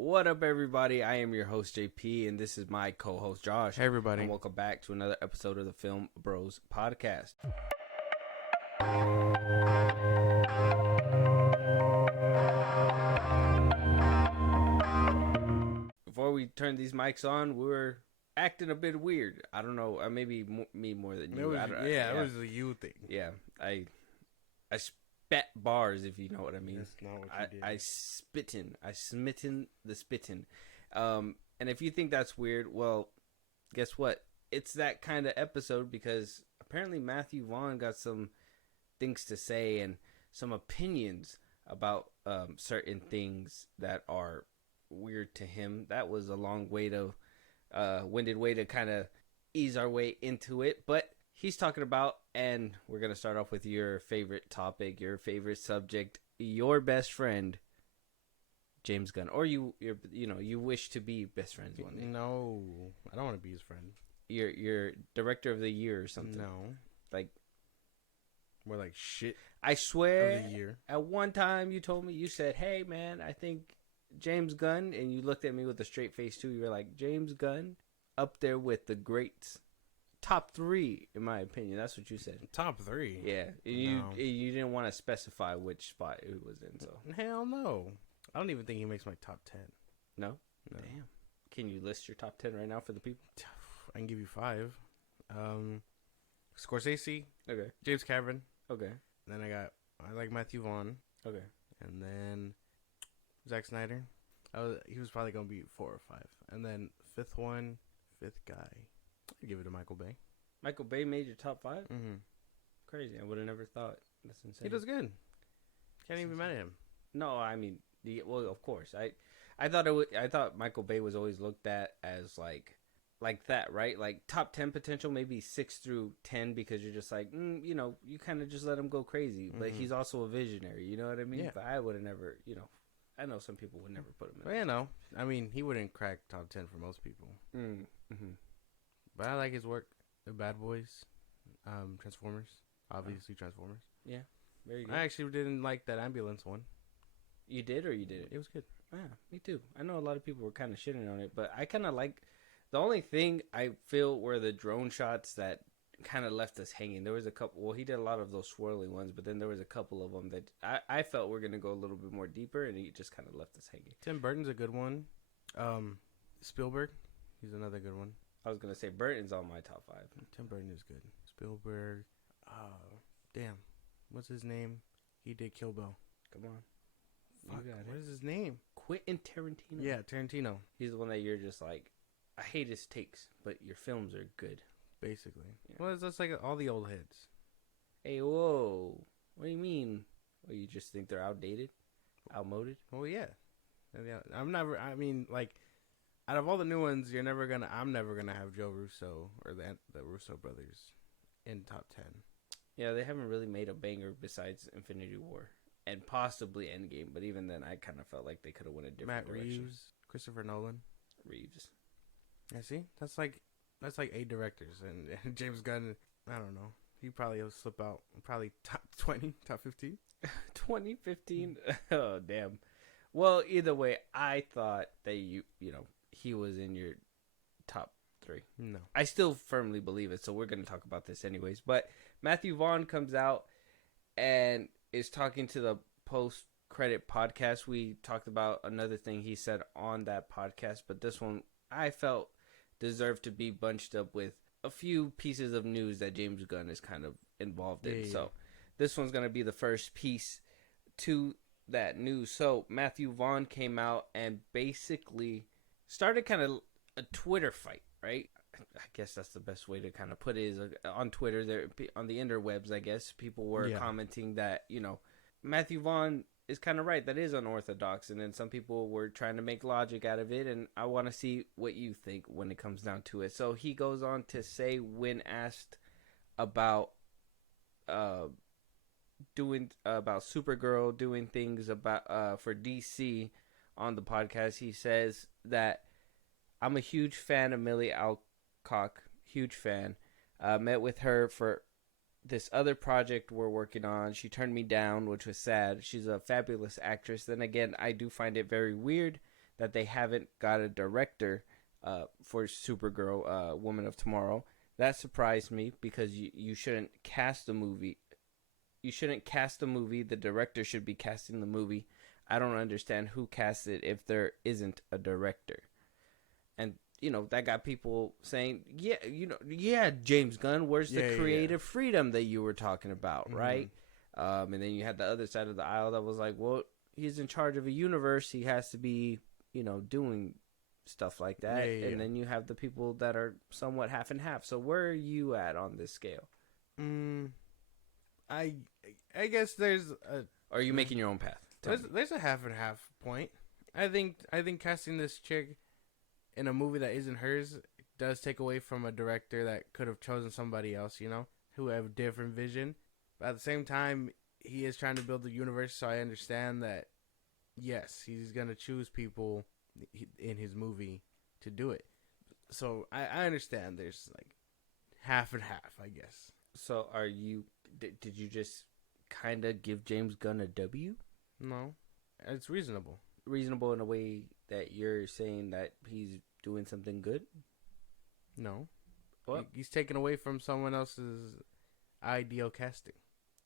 What up, everybody? I am your host, JP, and this is my co-host, Josh. Hey, everybody. And welcome back to another episode of the FilmBros podcast. Before we turn these mics on, we were acting a bit weird. I don't know, maybe me more than you. It was a you thing. Yeah, I spat bars, if you know what I mean. That's not what you did. I smitten the spittin'. And if you think that's weird, well, guess what? It's that kind of episode because apparently Mathew Vaughn got some things to say and some opinions about certain things that are weird to him. That was a long way to, winded way to kind of ease our way into it, but he's talking about, and we're going to start off with your favorite topic, your favorite subject, your best friend, James Gunn. Or you wish to be best friends one day. No, I don't want to be his friend. Your director of the year or something. No. Like, we're like shit. I swear, of the year. At one time you told me, you said, hey man, I think James Gunn, and you looked at me with a straight face too. You were like, James Gunn, up there with the greats. Top 3, in my opinion. That's what you said. Top 3? Yeah. You didn't want to specify which spot it was in, so. Hell no. I don't even think he makes my top 10. No? Damn. Can you list your top 10 right now for the people? I can give you 5. Scorsese. Okay. James Cameron. Okay. Then I like Mathew Vaughn. Okay. And then Zack Snyder. He was probably going to be 4 or 5. And then fifth guy. I'd give it to Michael Bay. Michael Bay made your top 5? Mm-hmm. Crazy. I would have never thought. That's insane. He does good. Can't even met him. No, I mean, well, of course. I thought Michael Bay was always looked at as like that, right? Like top 10 potential, maybe 6 through 10, because you're just like, you kind of just let him go crazy. But he's also a visionary, you know what I mean? Yeah. But I would have never, I know some people would never put him in. Well, I mean, he wouldn't crack top 10 for most people. Mm-hmm. But I like his work. The Bad Boys, Transformers, obviously Transformers. Yeah, very good. I actually didn't like that ambulance one. You did, or you didn't? It was good. Yeah, me too. I know a lot of people were kind of shitting on it, but I kind of like. The only thing I feel were the drone shots that kind of left us hanging. There was a couple. Well, he did a lot of those swirling ones, but then there was a couple of them that I felt were gonna go a little bit more deeper, and he just kind of left us hanging. Tim Burton's a good one. Spielberg, he's another good one. I was gonna say Burton's on my top 5. Tim Burton is good. Spielberg. Damn, what's his name? He did Kill Bill. Come on. Fuck, what is his name? Quentin Tarantino. Yeah, Tarantino. He's the one that you're just like, I hate his takes, but your films are good. Basically. Yeah. Well, it's just like all the old hits. Hey, whoa. What do you mean? Well, you just think they're outdated? Outmoded? Well, yeah. Out of all the new ones, I'm never gonna have Joe Russo or the Russo brothers in top 10. Yeah, they haven't really made a banger besides Infinity War and possibly Endgame, but even then, I kind of felt like they could have went a different direction. Matt Reeves, Christopher Nolan. Reeves. I see. That's like 8 directors, and James Gunn. I don't know. He probably will slip out. Probably top 20, top 15. 2015. Oh damn. Well, either way, I thought that he was in your top 3. No. I still firmly believe it, so we're going to talk about this anyways. But Mathew Vaughn comes out and is talking to the post-credit podcast. We talked about another thing he said on that podcast, but this one I felt deserved to be bunched up with a few pieces of news that James Gunn is kind of involved in. Yeah. So this one's going to be the first piece to that news. So Mathew Vaughn came out and basically started kind of a Twitter fight, right? I guess that's the best way to kind of put it, is on Twitter, there on the interwebs, I guess people were commenting that, Mathew Vaughn is kind of right, that is unorthodox, and then some people were trying to make logic out of it, and I want to see what you think when it comes down to it. So he goes on to say, when asked about Supergirl doing things about for DC on the podcast, he says that I'm a huge fan of Millie Alcock, huge fan. Met with her for this other project we're working on. She turned me down, which was sad. She's a fabulous actress. Then again, I do find it very weird that they haven't got a director for Supergirl, Woman of Tomorrow. That surprised me because you shouldn't cast a movie. You shouldn't cast a movie. The director should be casting the movie. I don't understand who casts it if there isn't a director. And, that got people saying, James Gunn, where's the creative freedom that you were talking about, right? And then you had the other side of the aisle that was like, well, he's in charge of a universe. He has to be, doing stuff like that. And then you have the people that are somewhat half and half. So where are you at on this scale? I guess there's a... Or are you making your own path? There's a half and half point. I think casting this chick in a movie that isn't hers does take away from a director that could have chosen somebody else, who have a different vision. But at the same time, he is trying to build the universe, so I understand that, yes, he's going to choose people in his movie to do it. So I understand there's like half and half, I guess. So did you just kind of give James Gunn a W? No, it's reasonable. Reasonable in a way that you're saying that he's doing something good? No. What? He's taken away from someone else's ideal casting.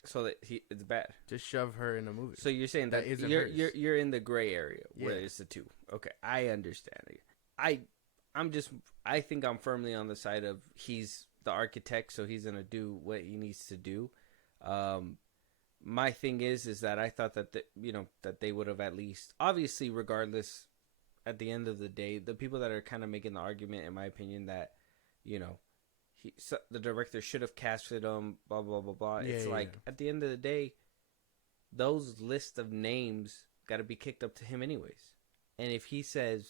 So that it's bad. Just shove her in a movie. So you're saying that you're in the gray area where it's the two. Okay, I understand it. I think I'm firmly on the side of he's the architect, so he's gonna do what he needs to do. My thing is that I thought that that they would have at least, obviously, regardless, at the end of the day, the people that are kind of making the argument, in my opinion, that the director should have casted him, blah blah blah blah. It's like at the end of the day, those lists of names got to be kicked up to him anyways. And if he says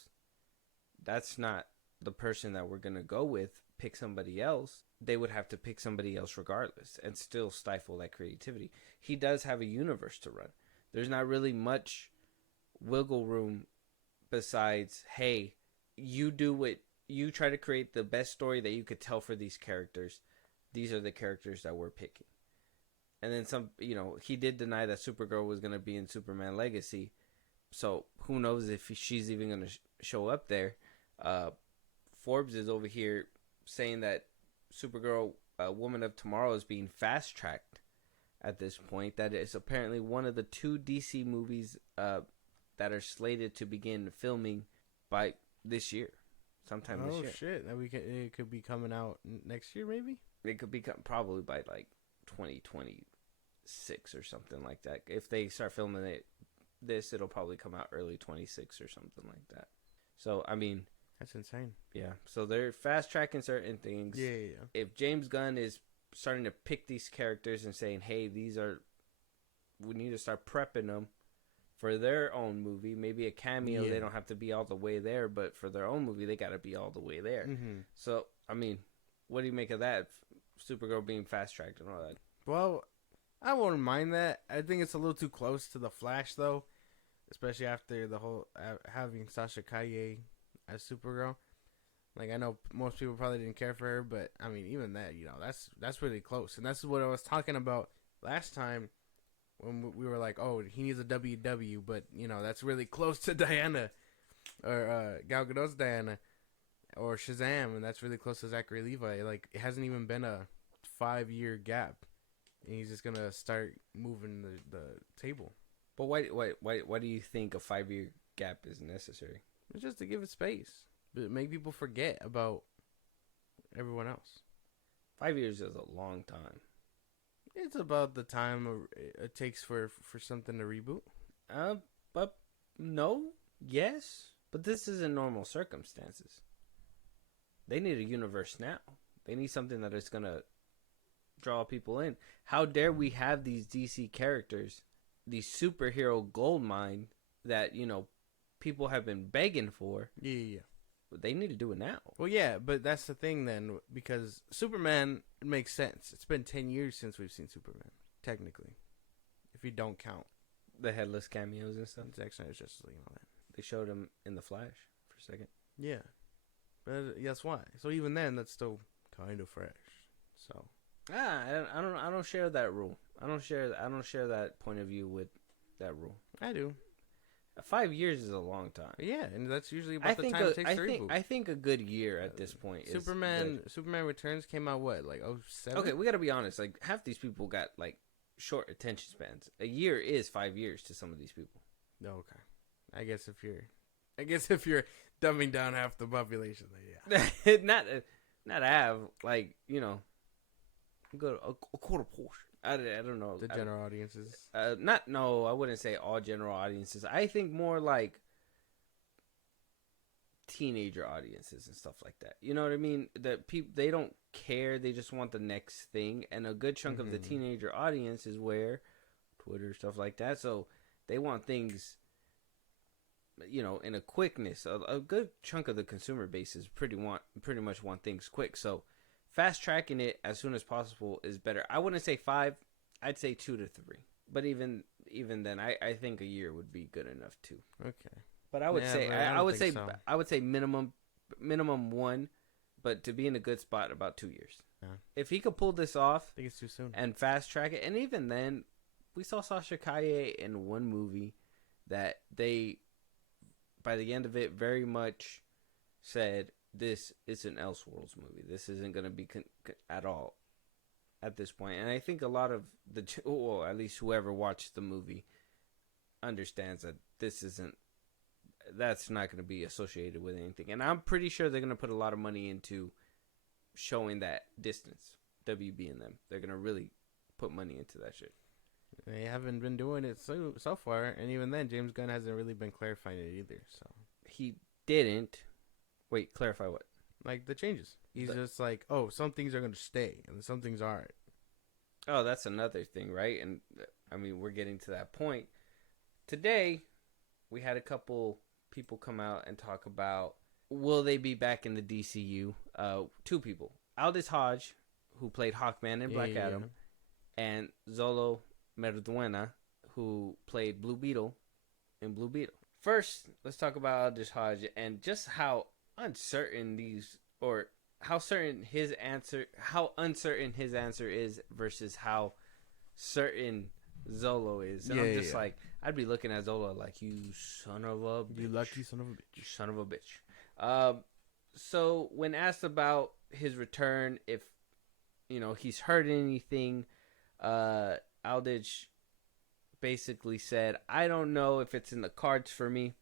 that's not the person that we're gonna go with, pick somebody else, they would have to pick somebody else regardless and still stifle that creativity. He does have a universe to run. There's not really much wiggle room besides, hey, you do what you try to create the best story that you could tell for these characters. These are the characters that we're picking. And then he did deny that Supergirl was going to be in Superman Legacy. So who knows if she's even going to show up there. Forbes is over here saying that Supergirl, Woman of Tomorrow, is being fast-tracked at this point. That is apparently one of the 2 DC movies that are slated to begin filming by this year. Sometime this year. Oh, shit. It could be coming out next year, maybe? It could be probably by, 2026 or something like that. If they start filming it'll probably come out early 26 or something like that. So, I mean... That's insane. Yeah. So they're fast-tracking certain things. Yeah. If James Gunn is starting to pick these characters and saying, hey, we need to start prepping them for their own movie. Maybe a cameo, they don't have to be all the way there, but for their own movie, they got to be all the way there. Mm-hmm. So, I mean, what do you make of that? Supergirl being fast-tracked and all that. Well, I wouldn't mind that. I think it's a little too close to The Flash, though, especially after the whole having Sasha Calle as Supergirl. Like, I know most people probably didn't care for her, but, I mean, even that, that's really close. And that's what I was talking about last time when we were like, oh, he needs a WW, but, that's really close to Diana, or Gal Gadot's Diana, or Shazam, and that's really close to Zachary Levi. Like, it hasn't even been a 5-year gap, and he's just going to start moving the table. But why do you think a 5-year gap is necessary? It's just to give it space. But make people forget about everyone else. 5 years is a long time. It's about the time it takes for something to reboot. But no, yes. But this isn't normal circumstances. They need a universe now. They need something that is going to draw people in. How dare we have these DC characters, these superhero goldmine that, people have been begging for. Yeah. They need to do it now. Well, yeah, but that's the thing then, because Superman makes sense. It's been 10 years since we've seen Superman, technically, if you don't count the headless cameos and stuff. Zack Snyder's Justice League and all that. They showed him in The Flash for a second. Yeah, but that's why. So even then, that's still kind of fresh. So I don't share that rule. I don't share that point of view with that rule. I do. 5 years is a long time. Yeah, and that's usually about the time it takes to reboot. I think a good year at this point. Superman Returns came out what, like 07? Okay, we got to be honest. Like half these people got like short attention spans. A year is 5 years to some of these people. Okay, I guess if you're dumbing down half the population, then yeah. not half. Like good a quarter portion. I don't know. The general audiences. No, I wouldn't say all general audiences. I think more like teenager audiences and stuff like that. You know what I mean? That people, they don't care. They just want the next thing. And a good chunk of the teenager audience is where Twitter, stuff like that. So they want things, in a quickness. A good chunk of the consumer base is pretty much want things quick. So fast tracking it as soon as possible is better. I wouldn't say 5. I'd say 2 to 3. But even then, I think a year would be good enough too. Okay. But I would I would say minimum 1, but to be in a good spot about 2 years. Yeah. If he could pull this off, I think it's too soon. And fast track it, and even then, we saw Sasha Calle in one movie that they, by the end of it, very much said, this is an Elseworlds movie. This isn't going to be at all at this point. And I think a lot of at least whoever watched the movie understands that that's not going to be associated with anything. And I'm pretty sure they're going to put a lot of money into showing that distance. WB and them. They're going to really put money into that shit. They haven't been doing it so far. And even then, James Gunn hasn't really been clarifying it either. So he didn't. Wait, clarify what? Like the changes. He's just like, oh, some things are going to stay and some things aren't. Oh, that's another thing, right? And I mean, we're getting to that point. Today, we had a couple people come out and talk about, will they be back in the DCU? 2 people. Aldis Hodge, who played Hawkman in Black Adam, and Xolo Mariduena, who played Blue Beetle in Blue Beetle. First, let's talk about Aldis Hodge and just how uncertain how uncertain his answer is versus how certain Xolo is. And I'm just like, I'd be looking at Xolo like, you son of a bitch. You lucky son of a bitch. You son of a bitch. So when asked about his return, if he's heard anything, Aldis basically said, I don't know if it's in the cards for me.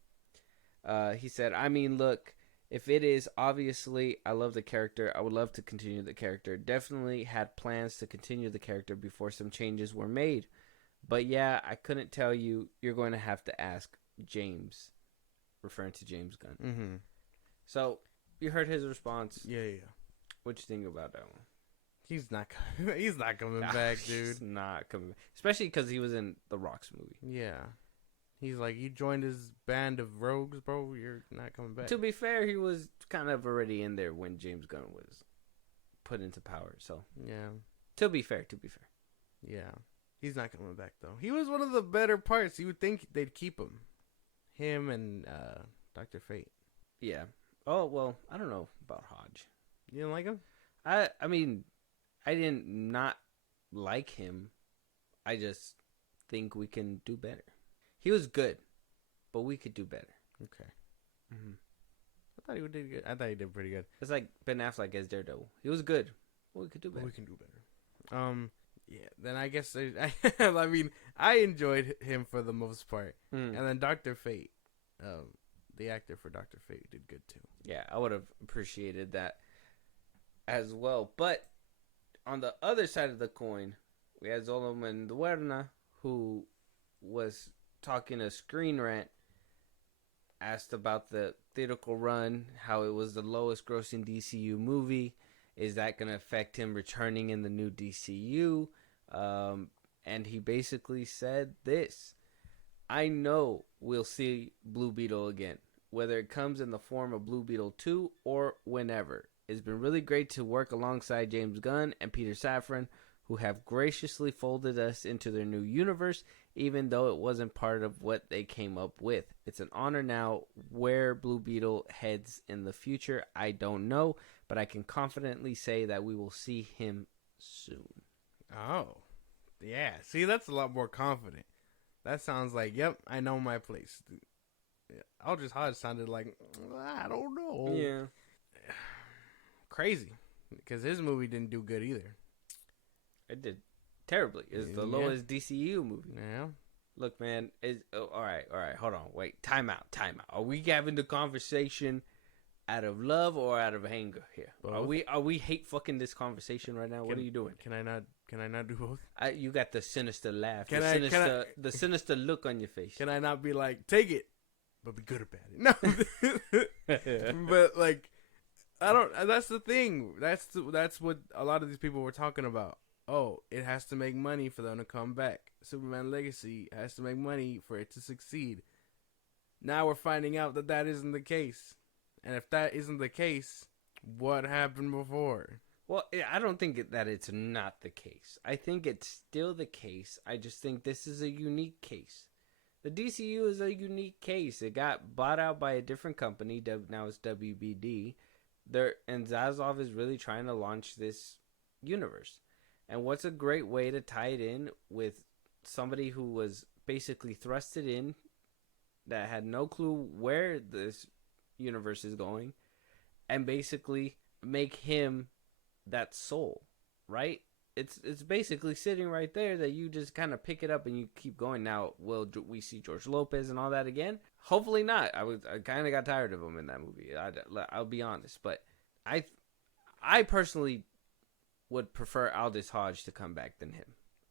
He said, I mean, look, if it is, obviously, I love the character. I would love to continue the character. Definitely had plans to continue the character before some changes were made. But yeah, I couldn't tell you. You're going to have to ask James, referring to James Gunn. Mm-hmm. So, you heard his response. Yeah. What you think about that one? He's not coming back, dude. He's not coming back. Especially because he was in The Rock's movie. Yeah. He's like, you joined his band of rogues, bro. You're not coming back. To be fair, he was kind of already in there when James Gunn was put into power. So yeah. To be fair. Yeah. He's not coming back though. He was one of the better parts. You would think they'd keep him. Him and Dr. Fate. Yeah. Oh well, I don't know about Hodge. You don't like him? I mean, I didn't not like him. I just think we can do better. He was good, but we could do better. Okay. Mm-hmm. I thought he did good. I thought he did pretty good. It's like Ben Affleck as Daredevil. He was good, but we could do better. We can do better. Yeah. Then I guess I mean, I enjoyed him for the most part, and then Dr. Fate, the actor for Dr. Fate, did good too. Yeah, I would have appreciated that as well. But on the other side of the coin, we had Xolo Mariduena, who was talking a Screen Rant, asked about the theatrical run, how it was the lowest grossing DCU movie. Is that going to affect him returning in the new DCU? And he basically said this: I know we'll see Blue Beetle again, whether it comes in the form of Blue Beetle 2 or whenever. It's been really great to work alongside James Gunn and Peter Safran, who have graciously folded us into their new universe, even though it wasn't part of what they came up with. It's an honor now. Where Blue Beetle heads in the future, I don't know, but I can confidently say that we will see him soon. Oh, yeah. See, that's a lot more confident. That sounds like, yep, I know my place. Aldis Hodge sounded like, I don't know. Yeah. Crazy. Because his movie didn't do good either. It did terribly. It's the lowest DCU movie. Yeah. Look, man. All right. Hold on. Wait. Time out. Are we having the conversation out of love or out of anger here? Both. Are we hate fucking this conversation right now? What are you doing? Can I not do both? You got the sinister laugh. The sinister look on your face. Can I not be like, take it, but be good about it? No. But like, I don't. That's the thing. That's what a lot of these people were talking about. Oh, it has to make money for them to come back. Superman Legacy has to make money for it to succeed. Now we're finding out that isn't the case. And if that isn't the case, what happened before? Well, I don't think that it's not the case. I think it's still the case. I just think this is a unique case. The DCU is a unique case. It got bought out by a different company. Now it's WBD. And Zaslav is really trying to launch this universe. And what's a great way to tie it in with somebody who was basically thrusted in that had no clue where this universe is going, and basically make him that soul, right? It's basically sitting right there that you just kind of pick it up and you keep going. Now, will we see George Lopez and all that again? Hopefully not. I kind of got tired of him in that movie. I'll be honest, but I personally would prefer Aldis Hodge to come back than him.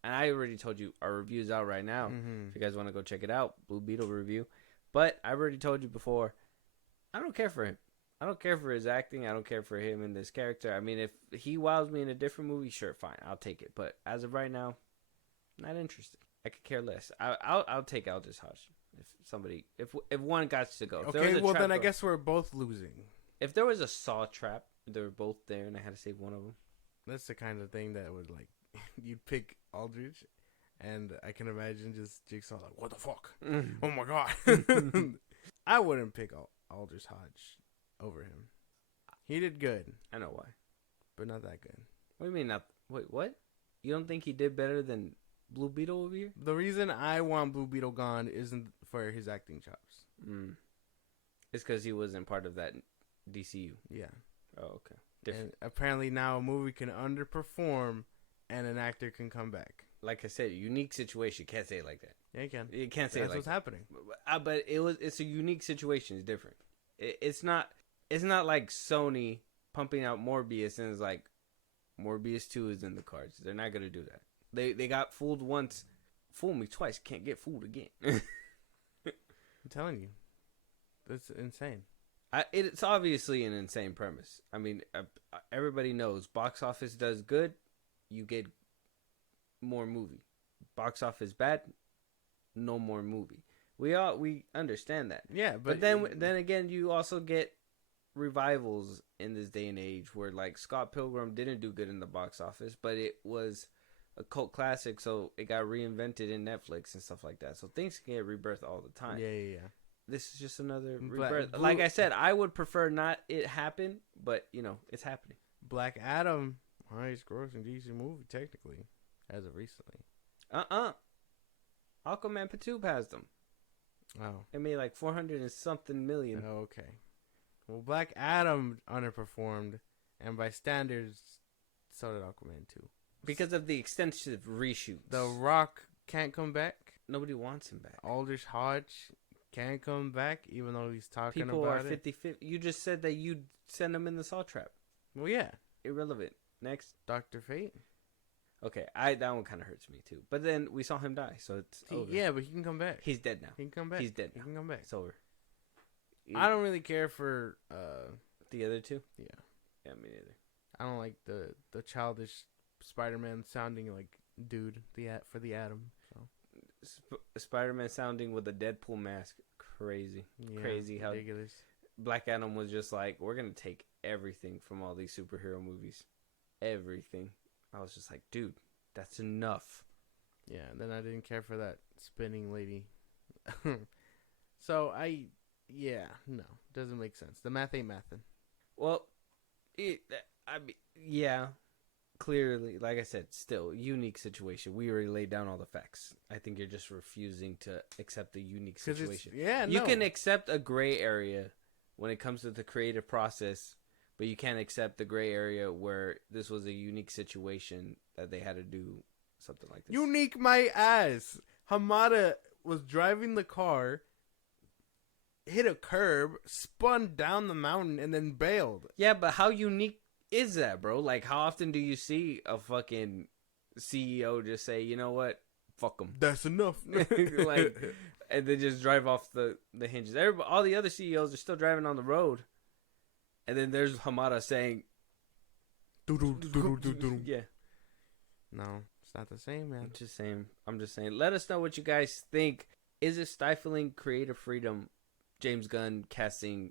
And I already told you our review's out right now. Mm-hmm. If you guys want to go check it out, Blue Beetle review. But I already told you before, I don't care for him. I don't care for his acting. I don't care for him in this character. I mean, if he wows me in a different movie, sure, fine, I'll take it. But as of right now, not interested. I could care less. I'll take Aldis Hodge if one got to go. Okay, well then I guess we're both losing. If there was a saw trap, they were both there, and I had to save one of them. That's the kind of thing that would like you'd pick Aldrich, and I can imagine just Jigsaw like, what the fuck? Oh my god! I wouldn't pick Aldis Hodge over him. He did good. I know why, but not that good. What do you mean not? Wait, what? You don't think he did better than Blue Beetle over here? The reason I want Blue Beetle gone isn't for his acting chops. It's because he wasn't part of that DCU. Yeah. Oh, okay. Different. And apparently now a movie can underperform and an actor can come back. Like I said, unique situation. Can't say it like that. Yeah, you can. You can't say it like what's that. happening. But it's a unique situation. It's different. It's not like Sony pumping out Morbius and it's like Morbius 2 is in the cards. They're not gonna do that. They got fooled once. Fool me twice. Can't get fooled again. I'm telling you, that's insane. It's obviously an insane premise. I mean, everybody knows box office does good, you get more movie. Box office bad, no more movie. We understand that. Yeah, but then again, you also get revivals in this day and age where like Scott Pilgrim didn't do good in the box office, but it was a cult classic, so it got reinvented in Netflix and stuff like that. So things can get rebirthed all the time. Yeah. This is just another rebirth. Like I said, I would prefer not it happen, but you know it's happening. Black Adam, highest grossing DC movie technically, as of recently. Aquaman 2 passed them. Oh, it made like 400 and something million. Oh, okay. Well, Black Adam underperformed, and by standards, so did Aquaman 2. Because of the extensive reshoots. The Rock can't come back. Nobody wants him back. Aldis Hodge can't come back, even though he's talking People about are 50-50. You just said that you'd send him in the saw trap. Well, yeah. Irrelevant. Next. Dr. Fate. Okay, that one kind of hurts me too. But then we saw him die, so it's over. Yeah, but he can come back. He's dead now. He can come back. He's dead now. He can come back. It's over. I don't really care for the other two. Yeah. Yeah, me neither. I don't like the childish Spider-Man sounding like dude for the Atom. So Spider-Man sounding with a Deadpool mask, crazy, crazy. How ridiculous. Black Adam was just like, we're gonna take everything from all these superhero movies, everything. I was just like, dude, that's enough. Yeah, and then I didn't care for that spinning lady. So no, doesn't make sense. The math ain't mathin'. Well, clearly, like I said, still unique situation. We already laid down all the facts. I think you're just refusing to accept the unique situation. You can accept a gray area when it comes to the creative process, but you can't accept the gray area where this was a unique situation that they had to do something like this. Unique my ass. Hamada was driving the car, hit a curb, spun down the mountain, and then bailed. Yeah, but how unique is that, bro? Like, how often do you see a fucking CEO just say, you know what, fuck them? That's enough. Like, and they just drive off the hinges. All the other CEOs are still driving on the road, and then there's Hamada saying, yeah. No, it's not the same, man. I'm just saying. Let us know what you guys think. Is it stifling creative freedom? James Gunn casting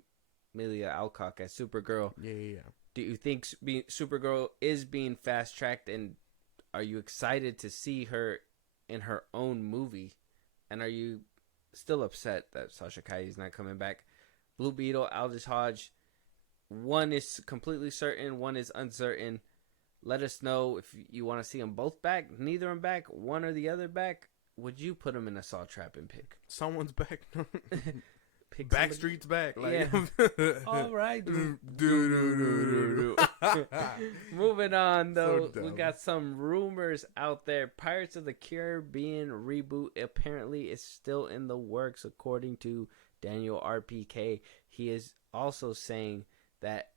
Amelia Alcock as Supergirl. Yeah. Do you think Supergirl is being fast-tracked, and are you excited to see her in her own movie? And are you still upset that Sasha Calle is not coming back? Blue Beetle, Aldis Hodge, one is completely certain, one is uncertain. Let us know if you want to see them both back, neither of them back, one or the other back. Would you put them in a saw trap and pick? Someone's back. Pick Backstreet's back. Like, yeah. All right. Moving on, though. So we got some rumors out there. Pirates of the Caribbean reboot apparently is still in the works, according to Daniel RPK. He is also saying that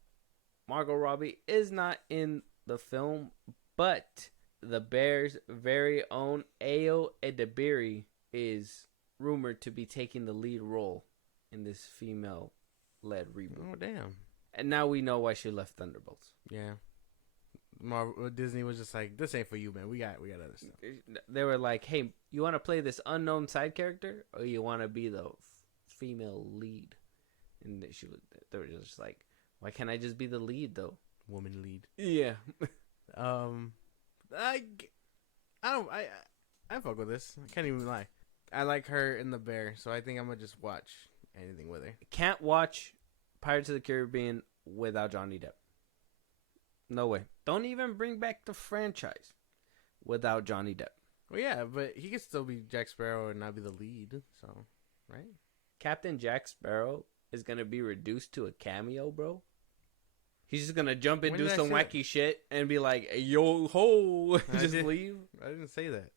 Margot Robbie is not in the film, but the Bears' very own Ayo Edebiri is rumored to be taking the lead role in this female-led reboot. Oh, damn. And now we know why she left Thunderbolts. Yeah. Disney was just like, this ain't for you, man. We got other stuff. They were like, hey, you want to play this unknown side character, or you want to be the female lead? And they were just like, why can't I just be the lead, though? Woman lead. Yeah. I fuck with this. I can't even lie. I like her in the Bear, so I think I'm gonna just watch anything with her. Can't watch Pirates of the Caribbean without Johnny Depp. No way. Don't even bring back the franchise without Johnny Depp. Well, yeah, but he could still be Jack Sparrow and not be the lead, so, right? Captain Jack Sparrow is gonna be reduced to a cameo, bro. He's just gonna jump and do some wacky shit and be like, yo ho, just leave. I didn't say that.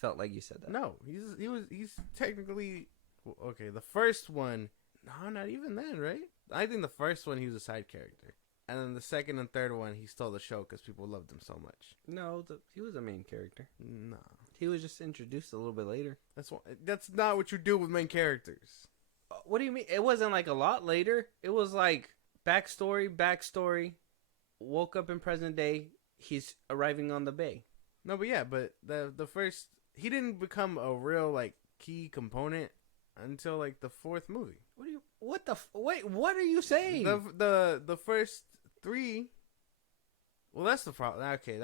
Felt like you said that. No, he's technically okay. The first one, no, not even then, right? I think the first one he was a side character, and then the second and third one he stole the show because people loved him so much. No, he was a main character. No, he was just introduced a little bit later. That's not what you do with main characters. What do you mean? It wasn't like a lot later. It was like backstory. Woke up in present day. He's arriving on the bay. No, but yeah, but the first. He didn't become a real, like, key component until, like, the fourth movie. What are you saying? The first three. Well, that's the problem. Okay,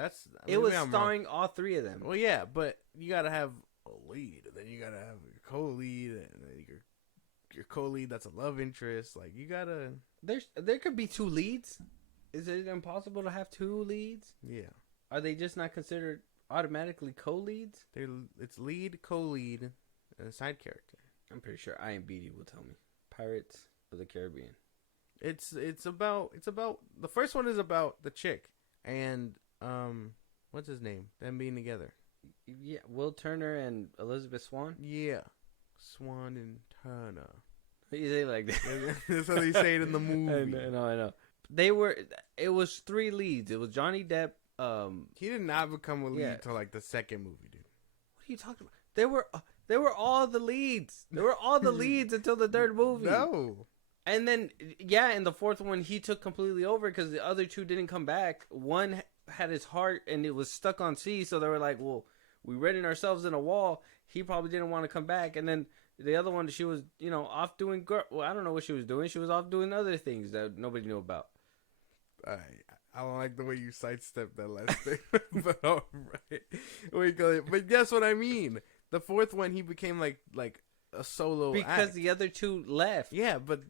it was starring all three of them. Well, yeah, but you gotta have a lead, and then you gotta have your co-lead, and then your co-lead that's a love interest. Like, you gotta. There could be two leads. Is it impossible to have two leads? Yeah. Are they just not considered automatically co-leads? It's lead, co-lead, and a side character. I'm pretty sure IMDb will tell me. Pirates of the Caribbean. It's about the first one is about the chick and what's his name? Them being together. Yeah, Will Turner and Elizabeth Swann. Yeah, Swan and Turner. You say it like that. That's how they say it in the movie. I know. It was three leads. It was Johnny Depp. He did not become a lead till like the second movie, dude. What are you talking about? They were all the leads. They were all the leads until the third movie. No. And then, yeah, in the fourth one, he took completely over because the other two didn't come back. One had his heart and it was stuck on sea, so they were like, well, we rented ourselves in a wall. He probably didn't want to come back. And then the other one, she was, off doing, I don't know what she was doing. She was off doing other things that nobody knew about. I don't like the way you sidestepped that last thing, but all right. But that's what I mean. The fourth one, he became like a solo because act. The other two left. Yeah, but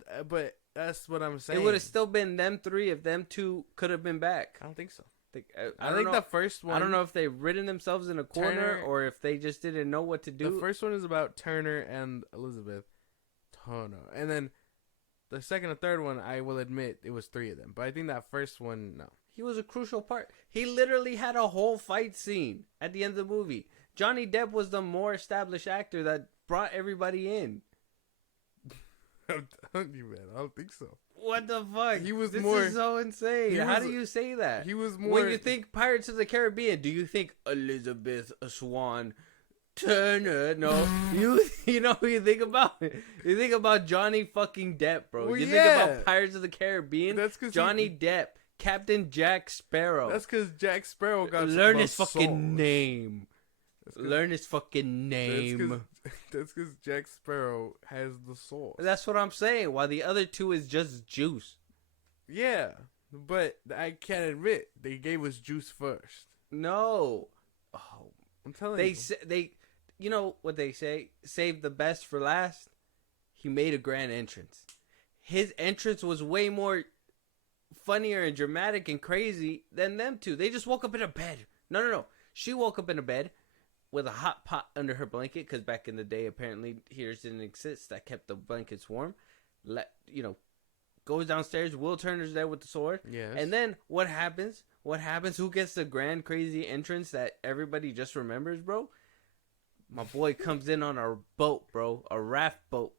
that's what I'm saying. It would have still been them three if them two could have been back. I don't think so. I think don't the know. first one. I don't know if they've ridden themselves in a corner Turner- or if they just didn't know what to do. The first one is about Turner and Elizabeth Turner, and then the second and third one, I will admit, it was 3 of them. But I think that first one, no. He was a crucial part. He literally had a whole fight scene at the end of the movie. Johnny Depp was the more established actor that brought everybody in. I'm telling you, man, I don't think so. What the fuck? He was this more. is so insane. How do you say that? He was more. When you think Pirates of the Caribbean, do you think Elizabeth Swan Turner? No, you know who you think about? You think about Johnny fucking Depp, bro. Well, you yeah. think about Pirates of the Caribbean. That's because Johnny Depp, Captain Jack Sparrow. That's because Jack Sparrow got Learn the his fucking sauce. name. Learn his fucking name. That's because Jack Sparrow has the sauce. That's what I'm saying. While the other two is just juice. Yeah, but I can't admit they gave us juice first. No. Oh, I'm telling you. They, you know what they say? Save the best for last. He made a grand entrance. His entrance was way more funnier and dramatic and crazy than them two. They just woke up in a bed. No. She woke up in a bed with a hot pot under her blanket because back in the day, apparently heaters didn't exist that kept the blankets warm. Goes downstairs. Will Turner's there with the sword. Yes. And then what happens? Who gets the grand crazy entrance that everybody just remembers, bro? My boy comes in on a boat, bro. A raft boat.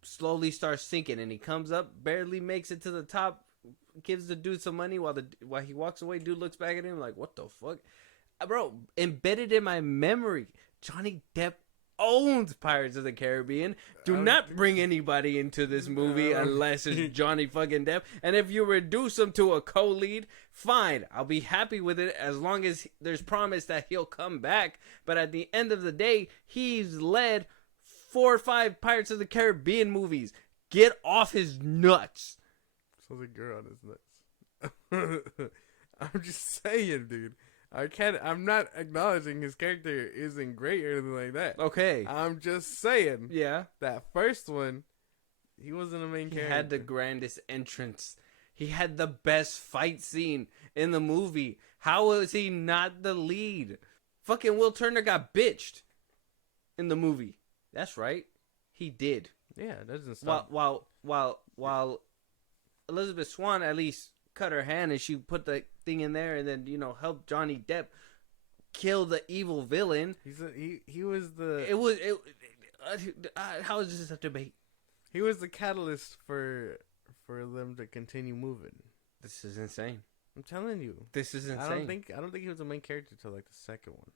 Slowly starts sinking, and he comes up, barely makes it to the top, gives the dude some money while he walks away. Dude looks back at him like, what the fuck? Bro, embedded in my memory, Johnny Depp owns Pirates of the Caribbean. Do not bring anybody into this movie unless it's Johnny fucking Depp. And if you reduce him to a co-lead, fine. I'll be happy with it as long as there's promise that he'll come back. But at the end of the day, he's led 4 or 5 Pirates of the Caribbean movies. Get off his nuts. Sounds like girl on his nuts. I'm just saying, dude. I'm not acknowledging his character isn't great or anything like that. Okay. I'm just saying. Yeah. That first one, he wasn't a main character. He had the grandest entrance. He had the best fight scene in the movie. How was he not the lead? Fucking Will Turner got bitched in the movie. That's right. He did. Yeah, that doesn't stop. While Elizabeth Swan at least cut her hand and she put the thing in there and then helped Johnny Depp kill the evil villain. He was the. How is this a debate? He was the catalyst for them to continue moving. This is insane. I'm telling you, this is insane. I don't think he was the main character till like the second one.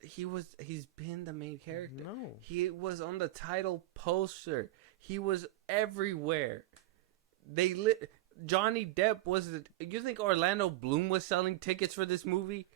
He's been the main character. No, he was on the title poster. He was everywhere. Johnny Depp was. You think Orlando Bloom was selling tickets for this movie?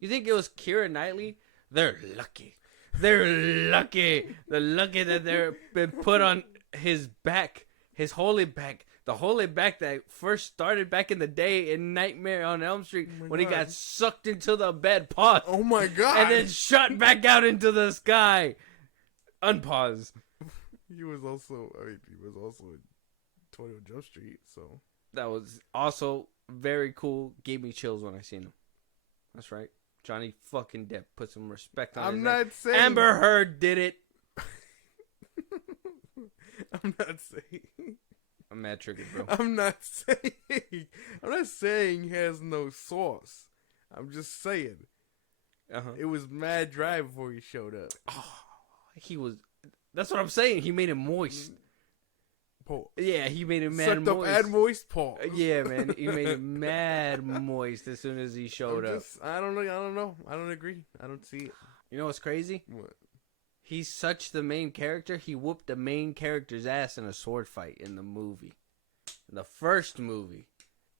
You think it was Keira Knightley? They're lucky. They're lucky. They're lucky that they're been put on his back, his holy back. The holy back that first started back in the day in Nightmare on Elm Street when he got sucked into the bed. Pause. Oh my god! And then shot back out into the sky. Unpause. He was also in 21 Jump Street, so that was also very cool. Gave me chills when I seen him. That's right. Johnny fucking Depp. Put some respect on his name. I'm not saying Amber Heard did it. I'm not saying. I'm mad triggered, bro. I'm not saying he has no sauce. I'm just saying. It was mad dry before he showed up. Oh, he was. That's what I'm saying. He made it moist. Pause. Yeah, he made it mad Sucked moist. Up and moist. Pause. Yeah, man. He made it mad moist as soon as he showed up. I don't know. I don't agree. I don't see it. You know what's crazy? What? He's such the main character. He whooped the main character's ass in a sword fight in the movie. In the first movie.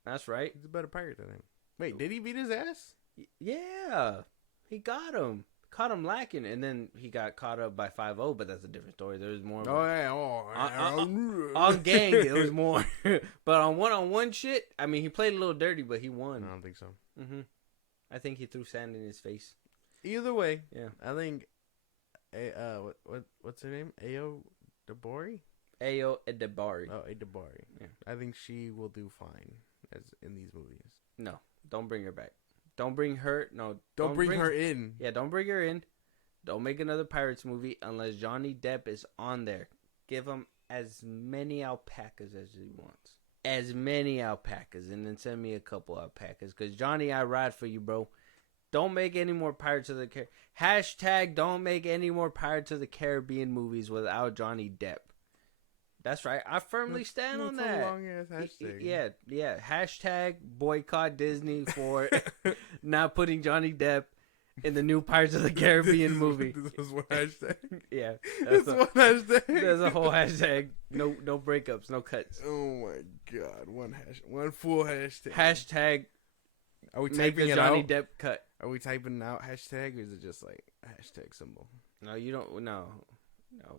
That's right. He's a better pirate than him. Wait, did he beat his ass? Yeah. He got him. Caught him lacking. And then he got caught up by 5-0, but that's a different story. There's more. On gang, there was more. But on one-on-one shit, I mean, he played a little dirty, but he won. I don't think so. Mm-hmm. I think he threw sand in his face. Either way, yeah. I think... what's her name? Ayo Debari? Ayo Edebari. Oh, Edebari. Yeah. I think she will do fine in these movies. No. Don't bring her back. Don't bring her. No, Don't bring her in. Yeah, don't bring her in. Don't make another Pirates movie unless Johnny Depp is on there. Give him as many alpacas as he wants. As many alpacas, and then send me a couple alpacas. Because Johnny, I ride for you, bro. Don't make any more Pirates of the Caribbean. Hashtag don't make any more Pirates of the Caribbean movies without Johnny Depp. That's right. I firmly stand on that. That's a long ass hashtag. Yeah. Hashtag boycott Disney for not putting Johnny Depp in the new Pirates of the Caribbean movie. This was one hashtag. Yeah. That's one hashtag. There's a whole hashtag. No breakups, no cuts. Oh my god. One full hashtag. Hashtag are we make typing the it Johnny out? Depp cut. Are we typing out hashtag or is it just like a hashtag symbol? No, you don't. No.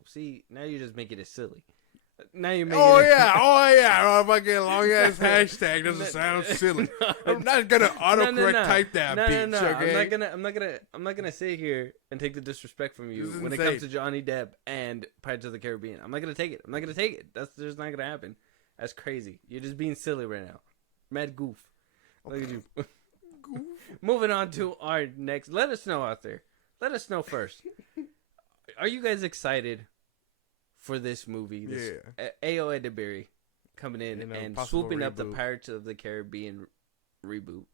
See, now you're just making it silly. Now you're making Oh, if I get a long ass hashtag, doesn't sound silly. I'm not gonna autocorrect type that bitch. No. Okay? I'm not gonna sit here and take the disrespect from you This is when insane. it comes to Johnny Depp and Pirates of the Caribbean. I'm not gonna take it. That's just not gonna happen. That's crazy. You're just being silly right now. Mad goof. Look at you. Goof. Moving on to our next. Let us know out there. Let us know first. Are you guys excited for this movie? Ayo Edebiri coming in and swooping up the Pirates of the Caribbean reboot.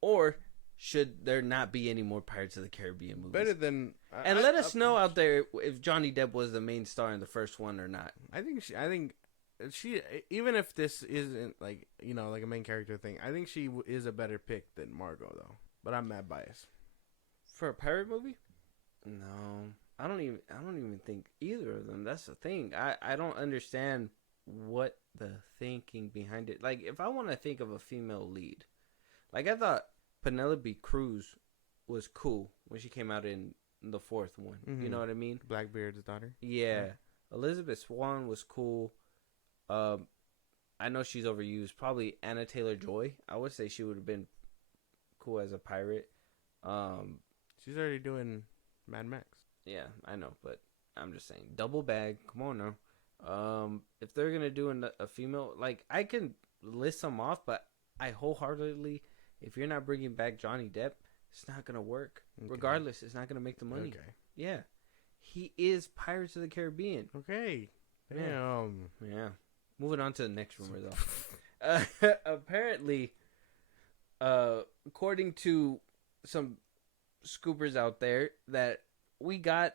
Or should there not be any more Pirates of the Caribbean movies? Better than... let us know out there if Johnny Depp was the main star in the first one or not. I think she even if this isn't like, you know, like a main character thing, I think she is a better pick than Margot though. But I'm mad biased. For a pirate movie? No. I don't even think either of them. That's the thing. I don't understand what the thinking behind it. Like, if I want to think of a female lead, like I thought Penelope Cruz was cool when she came out in the fourth one. Mm-hmm. You know what I mean? Blackbeard's daughter. Yeah. Elizabeth Swann was cool. I know she's overused. Probably Anna Taylor-Joy. I would say she would have been cool as a pirate. She's already doing Mad Max. Yeah, I know, but I'm just saying, double bag. Come on now. If they're gonna do a female, like I can list some off, but I wholeheartedly, if you're not bringing back Johnny Depp, it's not gonna work. Okay. Regardless, it's not gonna make the money. Okay. Yeah, he is Pirates of the Caribbean. Okay. Damn. Yeah. Moving on to the next rumor though. Apparently, according to some scoopers out there, that we got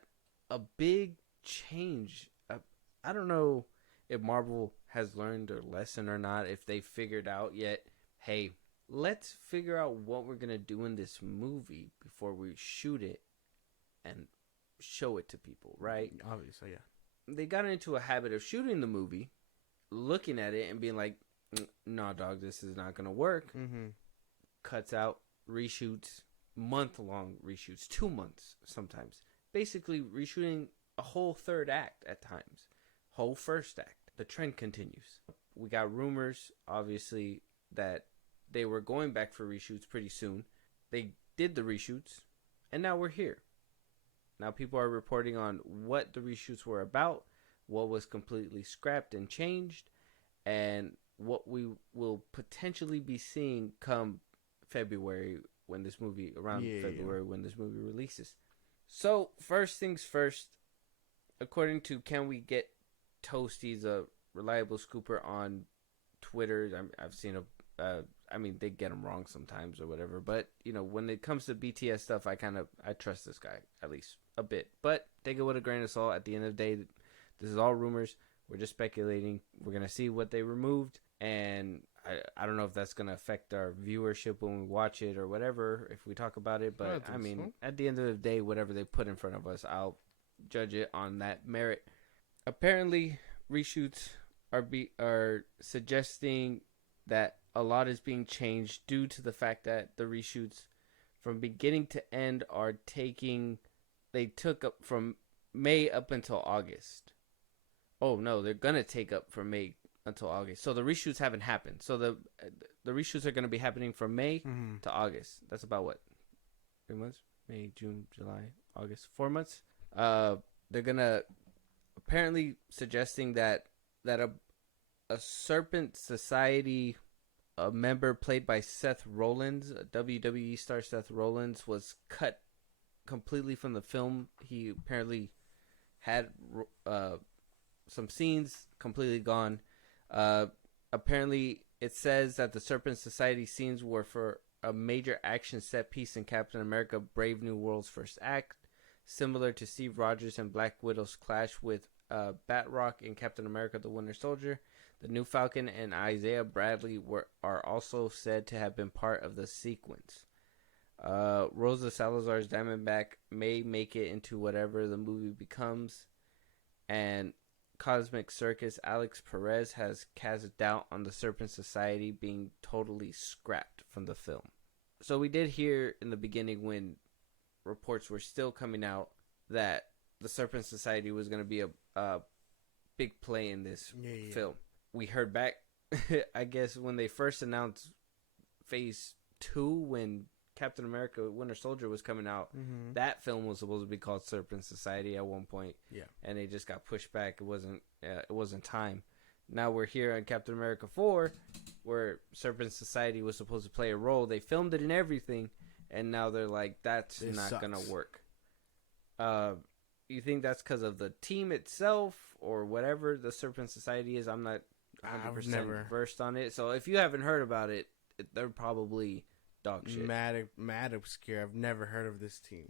a big change. I don't know if Marvel has learned their lesson or not, if they figured out yet, hey, let's figure out what we're going to do in this movie before we shoot it and show it to people, right? Obviously, yeah. They got into a habit of shooting the movie, looking at it and being like, nah, dog, this is not going to work. Mm-hmm. Cuts out, reshoots, month-long reshoots, 2 months sometimes. Basically reshooting a whole third act at times. Whole first act. The trend continues. We got rumors, obviously, that they were going back for reshoots pretty soon. They did the reshoots, and now we're here. Now people are reporting on what the reshoots were about, what was completely scrapped and changed, and what we will potentially be seeing come February when this movie, when this movie releases. So, first things first, according to Can We Get Toasties, a reliable scooper on Twitter, I've seen they get them wrong sometimes or whatever, but, you know, when it comes to BTS stuff, I trust this guy, at least a bit, but take it with a grain of salt. At the end of the day, this is all rumors. We're just speculating. We're going to see what they removed, and I don't know if that's going to affect our viewership when we watch it or whatever, if we talk about it. But, I mean, at the end of the day, whatever they put in front of us, I'll judge it on that merit. Apparently, reshoots are suggesting that a lot is being changed due to the fact that the reshoots from beginning to end they took up from May up until August. Oh, no, they're going to take up from May until August. So the reshoots haven't happened. So the reshoots are going to be happening from May to August. That's about what? 3 months? May, June, July, August. 4 months? They're going to apparently suggesting that a Serpent Society a member played by Seth Rollins, a WWE star Seth Rollins, was cut completely from the film. He apparently had some scenes completely gone. Apparently, it says that the Serpent Society scenes were for a major action set piece in Captain America Brave New World's first act, similar to Steve Rogers and Black Widow's clash with Batroc in Captain America the Winter Soldier. The New Falcon and Isaiah Bradley are also said to have been part of the sequence. Rosa Salazar's Diamondback may make it into whatever the movie becomes. And Cosmic Circus Alex Perez has cast doubt on the Serpent Society being totally scrapped from the film. So we did hear in the beginning, when reports were still coming out, that the Serpent Society was going to be a big play in this film. We heard back, I guess, when they first announced Phase 2, when Captain America Winter Soldier was coming out. Mm-hmm. That film was supposed to be called Serpent Society at one point. Yeah. And it just got pushed back. It wasn't time. Now we're here on Captain America 4, where Serpent Society was supposed to play a role. They filmed it and everything, and now they're like, that's not going to work. You think that's because of the team itself or whatever the Serpent Society is? I'm not 100% versed on it. So if you haven't heard about it, they're probably dog shit. Mad obscure. I've never heard of this team.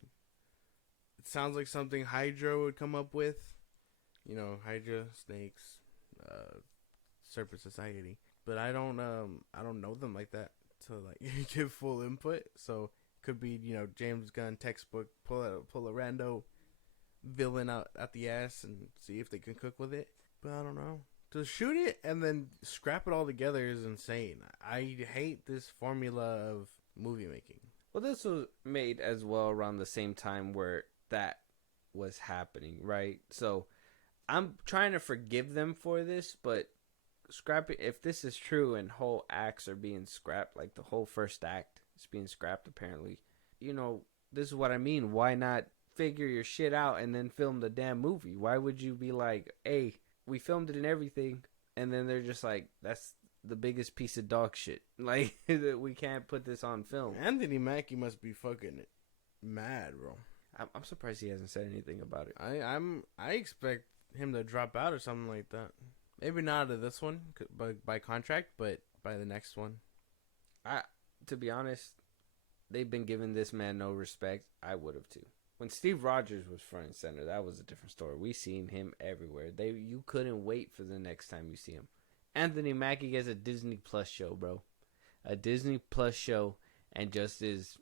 It sounds like something Hydra would come up with. You know, Hydra, Snakes, Serpent Society. But I don't know them like that to like give full input. So could be, you know, James Gunn textbook, pull a rando villain out the ass and see if they can cook with it. But I don't know. To shoot it and then scrap it all together is insane. I hate this formula of movie making. Well, this was made as well around the same time where that was happening, right? So I'm trying to forgive them for this, but scrap it. If this is true and whole acts are being scrapped, like the whole first act is being scrapped apparently, you know, this is what I mean. Why not figure your shit out and then film the damn movie? Why would you be like, hey, we filmed it and everything, and then they're just like, that's the biggest piece of dog shit. Like, we can't put this on film. Anthony Mackie must be fucking mad, bro. I'm surprised he hasn't said anything about it. I expect him to drop out or something like that. Maybe not out of this one by contract, but by the next one. To be honest, they've been giving this man no respect. I would have too. When Steve Rogers was front and center, that was a different story. We seen him everywhere. You couldn't wait for the next time you see him. Anthony Mackie gets a Disney Plus show, bro. A Disney Plus show, and just is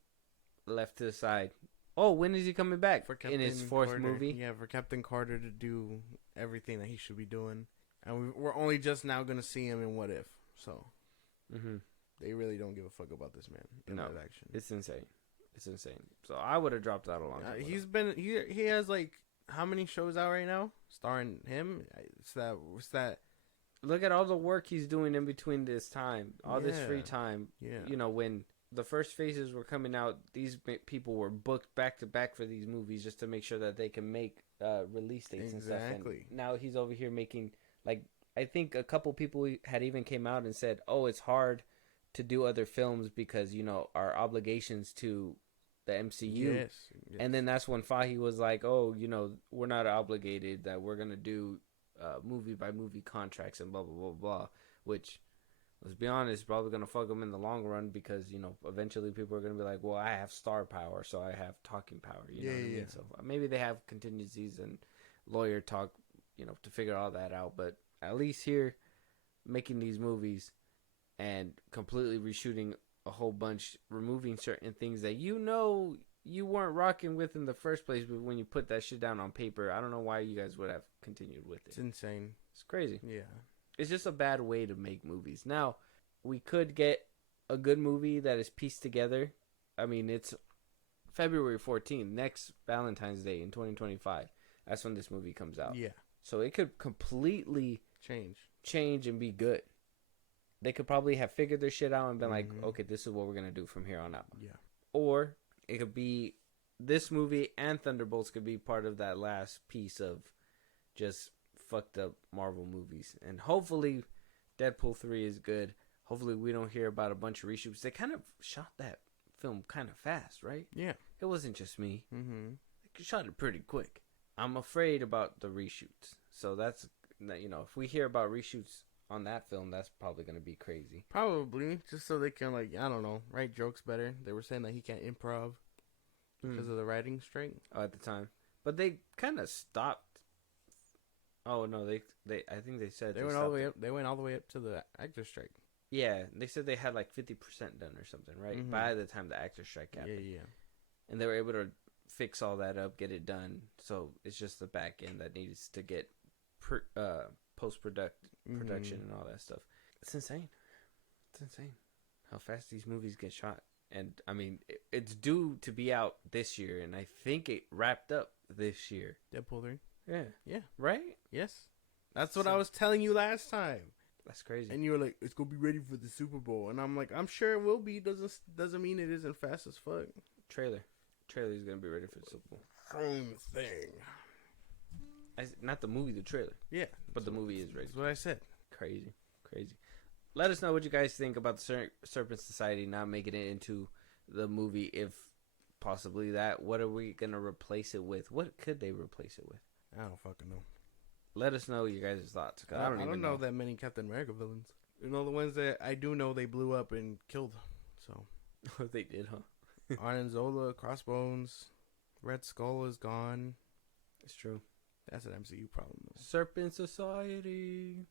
left to the side. Oh, when is he coming back? In his fourth movie? Yeah, for Captain Carter to do everything that he should be doing. And we're only just now going to see him in What If. So, they really don't give a fuck about this man in live action. It's insane. It's insane. So I would have dropped out a long time ago. He has like how many shows out right now starring him? What's that? Look at all the work he's doing in between this time, this free time. Yeah. You know, when the first phases were coming out, these people were booked back to back for these movies just to make sure that they can make release dates and stuff. And now he's over here making, like, I think a couple people had even came out and said, "Oh, it's hard to do other films because, you know, our obligations to the MCU." Yes. And then that's when Fahy was like, "Oh, you know, we're not obligated, that we're gonna do movie by movie contracts and blah blah blah blah," which, let's be honest, probably gonna fuck them in the long run, because, you know, eventually people are gonna be like, well, I have star power, so I have talking power. You know what I mean? So maybe they have contingencies and lawyer talk, you know, to figure all that out. But at least here, making these movies and completely reshooting a whole bunch, removing certain things that you know you weren't rocking with in the first place, but when you put that shit down on paper, I don't know why you guys would have continued with it. It's insane. It's crazy. Yeah. It's just a bad way to make movies. Now, we could get a good movie that is pieced together. I mean, it's February 14th, next Valentine's Day in 2025. That's when this movie comes out. Yeah. So it could completely change and be good. They could probably have figured their shit out and been like, okay, this is what we're going to do from here on out. Yeah. Or it could be this movie and Thunderbolts could be part of that last piece of just fucked up Marvel movies. And hopefully Deadpool 3 is good. hopefully we don't hear about a bunch of reshoots. They kind of shot that film kind of fast, right? Yeah. It wasn't just me. Mm-hmm. They shot it pretty quick. I'm afraid about the reshoots. So that's, you know, if we hear about reshoots on that film, that's probably going to be crazy. Probably, just so they can, like, I don't know, write jokes better. They were saying that he can't improv because of the writing strike. Oh, at the time. But they kind of stopped. Oh, no, they I think they said They went all the way up. They went all the way up to the actor strike. Yeah, they said they had like 50% done or something, right? Mm-hmm. By the time the actor strike happened. Yeah. And they were able to fix all that up, get it done. So it's just the back end that needs to get post-production and all that stuff. It's insane. It's insane how fast these movies get shot. And, I mean, it's due to be out this year, and I think it wrapped up this year. Deadpool 3? Yeah. Right? Yes. That's what I was telling you last time. That's crazy. And you were like, it's going to be ready for the Super Bowl. And I'm like, I'm sure it will be. Doesn't mean it isn't fast as fuck. Trailer's going to be ready for the Super Bowl. Same thing. Not the movie, the trailer. Yeah. But the movie is ready. That's what I said. Crazy. Let us know what you guys think about the Serpent Society not making it into the movie, if possibly that. What are we going to replace it with? What could they replace it with? I don't fucking know. Let us know your guys' thoughts. I don't even know that many Captain America villains. You know, the ones that I do know they blew up and killed. So They did, huh? Iron Zola, Crossbones, Red Skull is gone. It's true. That's an MCU problem, though. Serpent Society.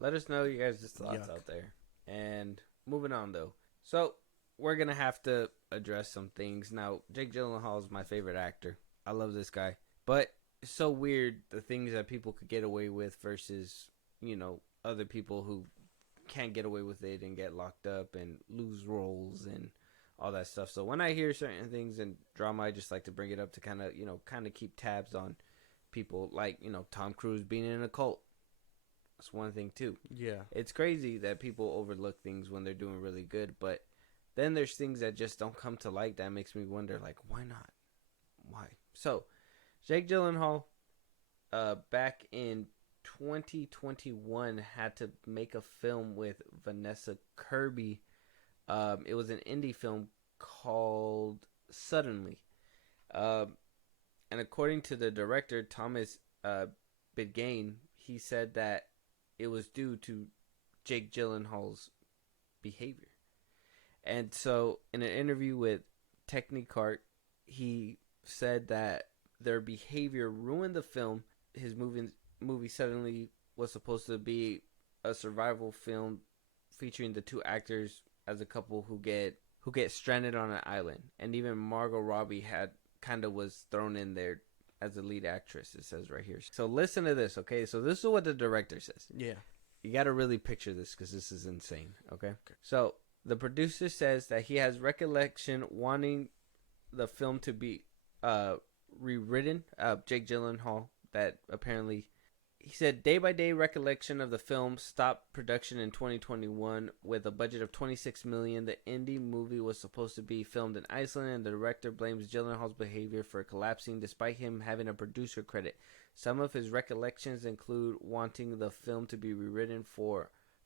Let us know your guys' thoughts out there. And moving on, though. So, we're going to have to address some things. Now, Jake Gyllenhaal is my favorite actor. I love this guy. But it's so weird, the things that people could get away with versus, you know, other people who can't get away with it and get locked up and lose roles and all that stuff. So, when I hear certain things in drama, I just like to bring it up to kind of keep tabs on people. Like, you know, Tom Cruise being in a cult. That's one thing too. Yeah. It's crazy that people overlook things when they're doing really good, but then there's things that just don't come to light that makes me wonder, like, why not? Why? So, Jake Gyllenhaal, back in 2021, had to make a film with Vanessa Kirby. It was an indie film called Suddenly. And according to the director, Thomas Bidgain, he said that it was due to Jake Gyllenhaal's behavior. And so, in an interview with Technicart, he said that their behavior ruined the film. His movie Suddenly was supposed to be a survival film featuring the two actors as a couple who get stranded on an island. And even Margot Robbie was thrown in there as a lead actress, it says right here. So listen to this, okay? So this is what the director says. Yeah. You got to really picture this because this is insane, okay? So the producer says that he has recollection wanting the film to be rewritten. Jake Gyllenhaal, that apparently... He said, day-by-day recollection of the film stopped production in 2021 with a budget of $26 million. The indie movie was supposed to be filmed in Iceland, and the director blames Gyllenhaal's behavior for collapsing despite him having a producer credit. Some of his recollections include wanting the film to be rewritten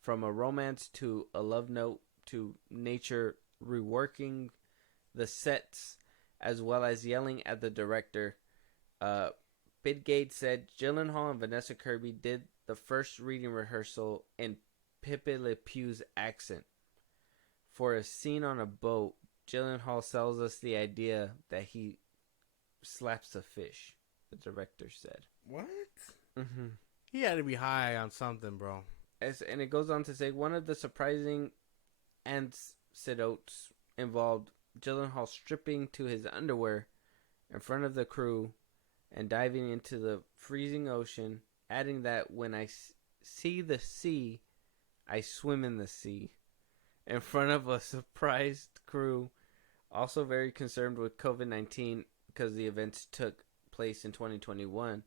from a romance to a love note to nature, reworking the sets, as well as yelling at the director. Bidgate said Gyllenhaal and Vanessa Kirby did the first reading rehearsal in Pepe Le Pew's accent. For a scene on a boat, Gyllenhaal sells us the idea that he slaps a fish, the director said. What? Mm-hmm. He had to be high on something, bro. And it goes on to say, one of the surprising anecdotes involved Gyllenhaal stripping to his underwear in front of the crew and diving into the freezing ocean, adding that when I see the sea, I swim in the sea, in front of a surprised crew, also very concerned with COVID-19 because the events took place in 2021.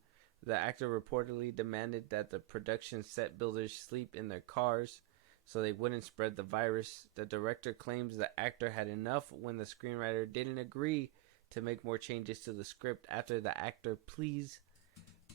The actor reportedly demanded that the production set builders sleep in their cars so they wouldn't spread the virus. The director claims the actor had enough when the screenwriter didn't agree to make more changes to the script after the actor pleads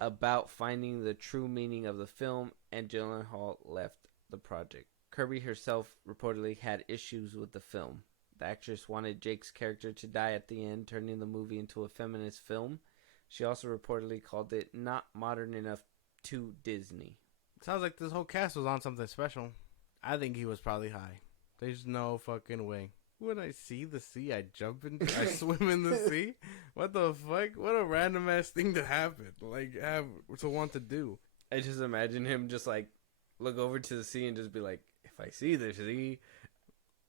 about finding the true meaning of the film, and Gyllenhaal left the project. Kirby herself reportedly had issues with the film. The actress wanted Jake's character to die at the end, turning the movie into a feminist film. She also reportedly called it not modern enough to Disney. Sounds like this whole cast was on something special. I think he was probably high. There's no fucking way. When I see the sea, I jump in, I swim in the sea. What the fuck? What a random ass thing to happen. Like, have to want to do. I just imagine him just like look over to the sea and just be like, if I see the sea,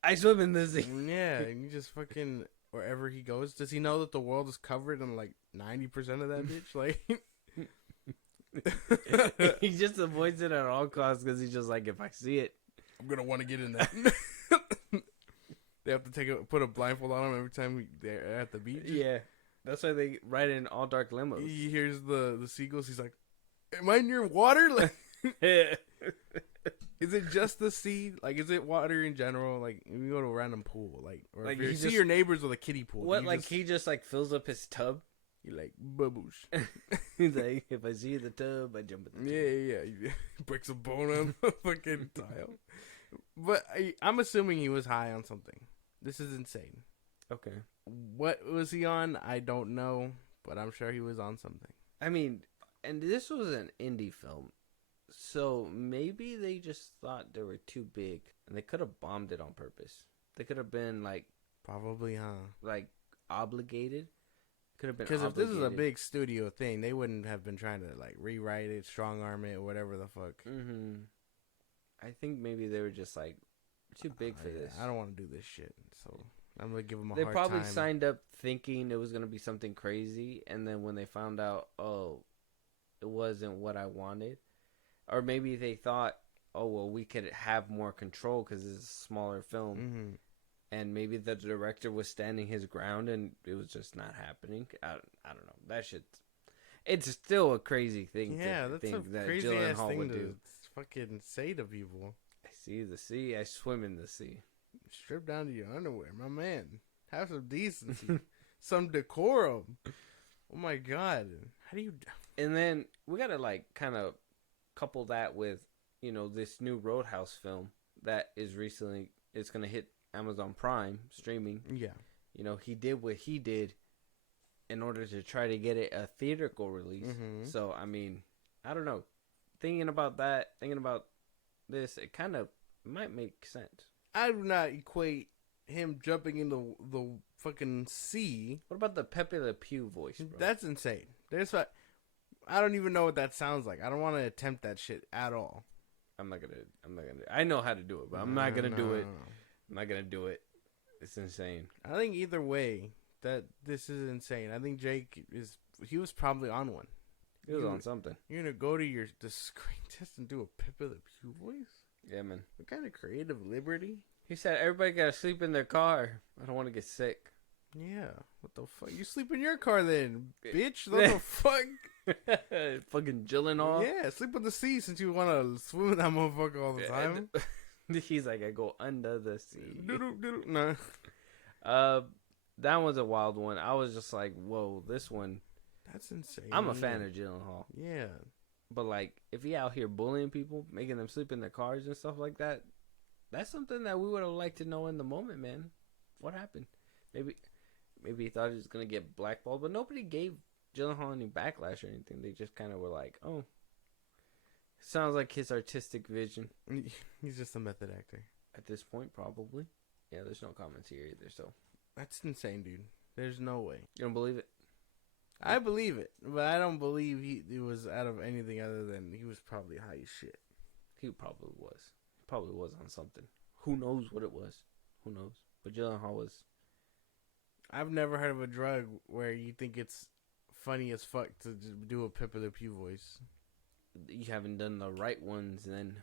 I swim in the sea. Yeah, and you just fucking, wherever he goes, does he know that the world is covered in like 90% of that bitch? Like, he just avoids it at all costs because he's just like, if I see it, I'm gonna want to get in that. They have to put a blindfold on him every time they're at the beach. Yeah, that's why they ride in all dark limos. He hears the seagulls. He's like, "Am I near water? Like, is it just the sea? Like, is it water in general? Like, if you go to a random pool, like, or like if you see your neighbors with a kiddie pool, what? Like, he just like fills up his tub. You're like, baboosh. He's like, if I see the tub, I jump in the tub. Yeah. He breaks a bone on the fucking tile. But I'm assuming he was high on something. This is insane. Okay. What was he on? I don't know, but I'm sure he was on something. I mean, and this was an indie film, so maybe they just thought they were too big, and they could have bombed it on purpose. They could have been like, probably, huh? Like obligated. Could have been because if this is a big studio thing, they wouldn't have been trying to like rewrite it, strong arm it, or whatever the fuck. Mm-hmm. I think maybe they were just like too big for this. I don't want to do this shit, so I'm gonna give them a They hard time. probably signed up thinking it was gonna be something crazy, and then when they found out, oh, it wasn't what I wanted, or maybe they thought, oh well, we could have more control because it's a smaller film, and maybe the director was standing his ground, and it was just not happening. I don't know. That shit. It's still a crazy thing. Yeah, to that's think a that crazy Gyllenhaal ass thing would to do. fucking say to people. I see the sea. I swim in the sea. Strip down to your underwear, my man. Have some decency, some decorum. Oh my god, how do you? And then we gotta like kind of couple that with, you know, this new Roadhouse film that is recently. It's gonna hit Amazon Prime streaming. Yeah, you know, he did what he did in order to try to get it a theatrical release. So I mean, I don't know. Thinking about this, it kind of might make sense. I do not equate him jumping into the fucking sea. What about the Pepe Le Pew voice, bro? That's insane. I don't even know what that sounds like. I don't want to attempt that shit at all. I'm not gonna. I know how to do it, but I'm not gonna do it. I'm not gonna do it. It's insane. I think either way, that this is insane. I think Jake he was probably on one. He was on something. You're gonna go to the screen test and do a Pepe Le Pew voice? Yeah, man. What kind of creative liberty? He said everybody gotta sleep in their car. I don't want to get sick. Yeah. What the fuck? You sleep in your car then, bitch. What the fuck? Fucking Gyllenhaal. Yeah, sleep in the sea since you want to swim in that motherfucker all the time. He's like, I go under the sea. No. That was a wild one. I was just like, whoa, this one. That's insane. I'm a fan of Gyllenhaal. Yeah. But like, if he out here bullying people, making them sleep in their cars and stuff like that, that's something that we would have liked to know in the moment, man. What happened? Maybe he thought he was gonna get blackballed, but nobody gave Gyllenhaal any backlash or anything. They just kind of were like, oh, sounds like his artistic vision. He's just a method actor. At this point, probably. Yeah, there's no comments here either, so. That's insane, dude. There's no way. You don't believe it? I believe it, but I don't believe it was out of anything other than he was probably high as shit. He probably was. Probably was on something. Who knows what it was? Who knows? But Gyllenhaal was. I've never heard of a drug where you think it's funny as fuck to do a Pepe Le Pew voice. You haven't done the right ones, then.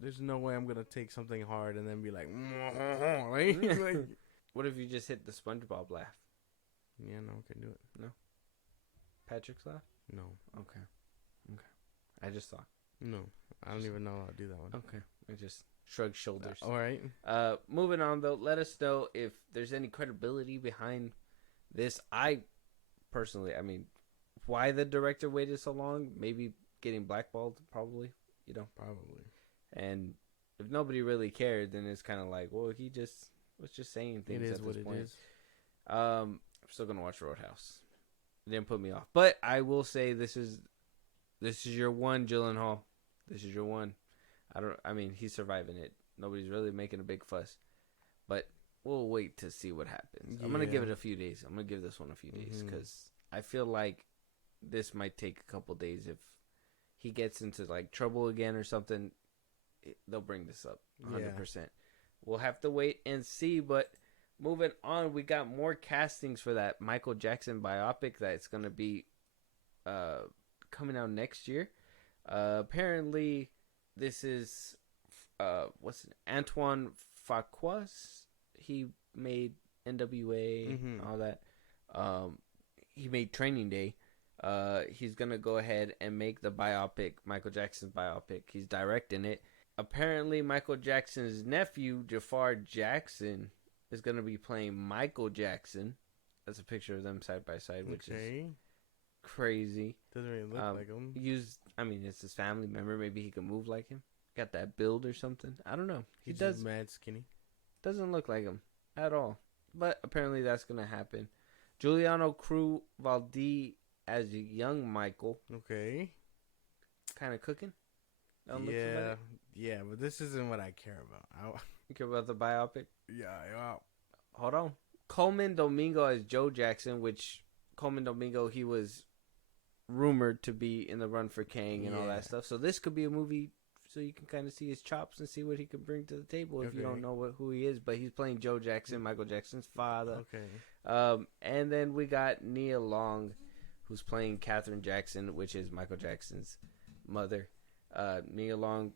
There's no way I'm gonna take something hard and then be like, like what if you just hit the SpongeBob laugh? Yeah, no, I can do it. No. Patrick's laugh? No. Okay. I just thought. No, I don't even know how to do that one. Okay. I just shrugged shoulders. All right. Moving on though, let us know if there's any credibility behind this. I personally, I mean, why the director waited so long? Maybe getting blackballed, probably. You know, probably. And if nobody really cared, then it's kind of like, well, he just was just saying things. It is at what this it point. is. I'm still gonna watch Roadhouse. It didn't put me off, but I will say this is your one, Gyllenhaal. This is your one. I mean, he's surviving it. Nobody's really making a big fuss, but we'll wait to see what happens. I'm gonna give it a few days. I'm gonna give this one a few days because I feel like this might take a couple days. If he gets into like trouble again or something, they'll bring this up 100%. We'll have to wait and see. But moving on, we got more castings for that Michael Jackson biopic that's gonna be coming out next year. Apparently, this is Antoine Fuqua. He made NWA, all that. He made Training Day. He's gonna go ahead and make the biopic, Michael Jackson's biopic. He's directing it. Apparently, Michael Jackson's nephew, Jafar Jackson, is gonna be playing Michael Jackson. That's a picture of them side by side, which is crazy. Doesn't really look like him. It's his family member. Maybe he can move like him. Got that build or something. I don't know. He He's does. just mad skinny. Doesn't look like him at all. But apparently that's gonna happen. Giuliano Crew Valdi as young Michael. Okay. Kind of cooking. Yeah, but this isn't what I care about. You care about the biopic? Yeah. Hold on. Coleman Domingo as Joe Jackson, which Coleman Domingo, he was rumored to be in the run for Kang and all that stuff. So this could be a movie so you can kind of see his chops and see what he can bring to the table if you don't know who he is. But he's playing Joe Jackson, Michael Jackson's father. Okay. And then we got Nia Long, who's playing Katherine Jackson, which is Michael Jackson's mother. Nia Long,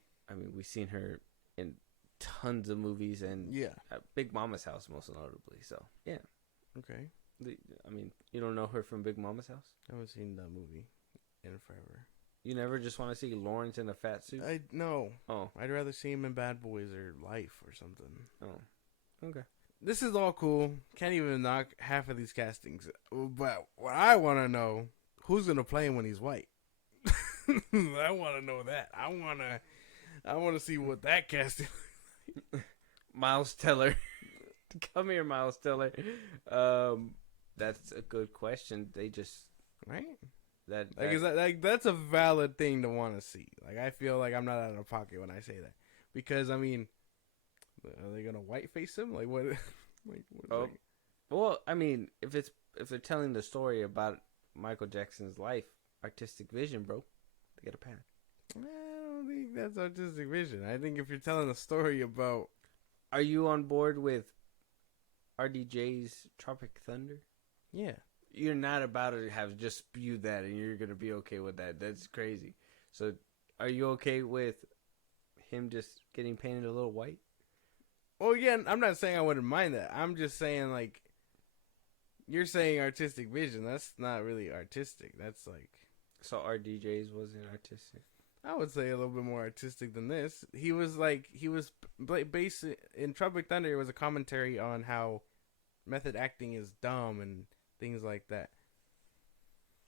we've seen her in tons of movies and Big Mama's House most notably. So yeah. Okay. You don't know her from Big Mama's House? I haven't seen that movie in forever. You never just want to see Lawrence in a fat suit? No. Oh. I'd rather see him in Bad Boys or Life or something. Oh. Okay. This is all cool. Can't even knock half of these castings. But what I want to know, who's going to play him when he's white? I want to know that. I want to see what that casting Miles Teller. Come here, Miles Teller. That's a good question. They just... Right? That's a valid thing to want to see. Like, I feel like I'm not out of pocket when I say that. Because, are they going to whiteface him? Like, what? Well, if they're telling the story about Michael Jackson's life, artistic vision, bro, they get a pass. I don't think that's artistic vision. I think if you're telling a story about... Are you on board with RDJ's Tropic Thunder? Yeah. You're not about to have just spewed that and you're going to be okay with that. That's crazy. So, are you okay with him just getting painted a little white? Well, again, I'm not saying I wouldn't mind that. I'm just saying, like, you're saying artistic vision. That's not really artistic. That's like... So, RDJ's wasn't artistic? I would say a little bit more artistic than this. He was based in Tropic Thunder. It was a commentary on how method acting is dumb and things like that,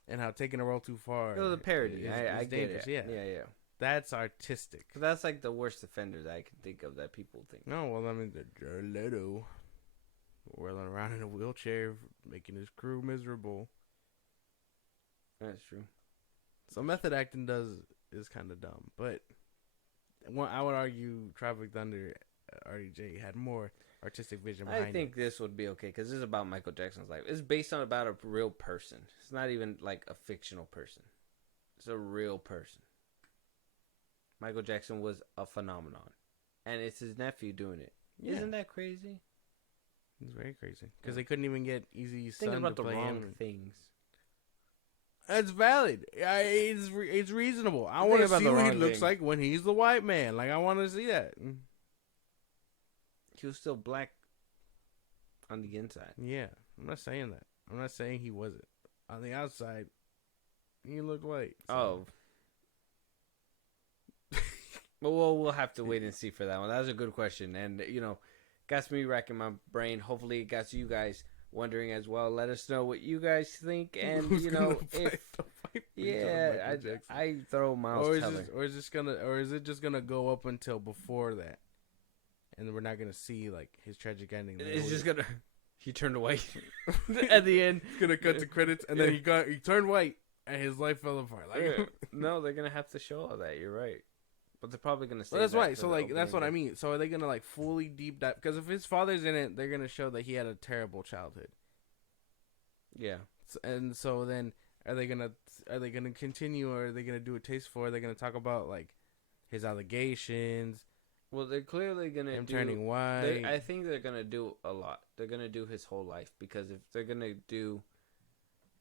and how taking a role too far. It was a parody. I get it. Yeah. That's artistic. That's like the worst offender that I can think of that people think. No, well, the Jared Leto whirling around in a wheelchair, making his crew miserable. That's true. So method acting is kind of dumb, but I would argue Tropic Thunder, RDJ had more artistic vision behind it. I think this would be okay because this is about Michael Jackson's life. It's based on about a real person. It's not even like a fictional person. It's a real person. Michael Jackson was a phenomenon, and it's his nephew doing it. Yeah. Isn't that crazy? It's very crazy because they couldn't even get Eazy-E's son about to the play wrong him. things. It's valid. It's reasonable. I want to see what he looks like when he's the white man. Like, I want to see that. He was still black on the inside. Yeah, I'm not saying that. I'm not saying he wasn't. On the outside, he looked white. So. Oh. Well, we'll have to wait and see for that one. That was a good question. And, got me racking my brain. Hopefully it got you guys wondering as well. Let us know what you guys think. And, I throw Miles Teller. Or is it just gonna go up until before that? and we're not gonna see like his tragic ending. Like, It's just gonna. He turned white at the end. It's gonna cut to credits, and then he turned white, and his life fell apart. Like, no, they're gonna have to show all that. You're right, but they're probably gonna say. Well, that's right. So like that's what I mean. So are they gonna like fully deep dive? Because if his father's in it, they're gonna show that he had a terrible childhood. Yeah. And so then are they gonna continue, or are they gonna do a tasteful? Are they gonna talk about like his allegations? Well, they're clearly gonna him turning white. I think they're gonna do a lot. They're gonna do his whole life, because if they're gonna do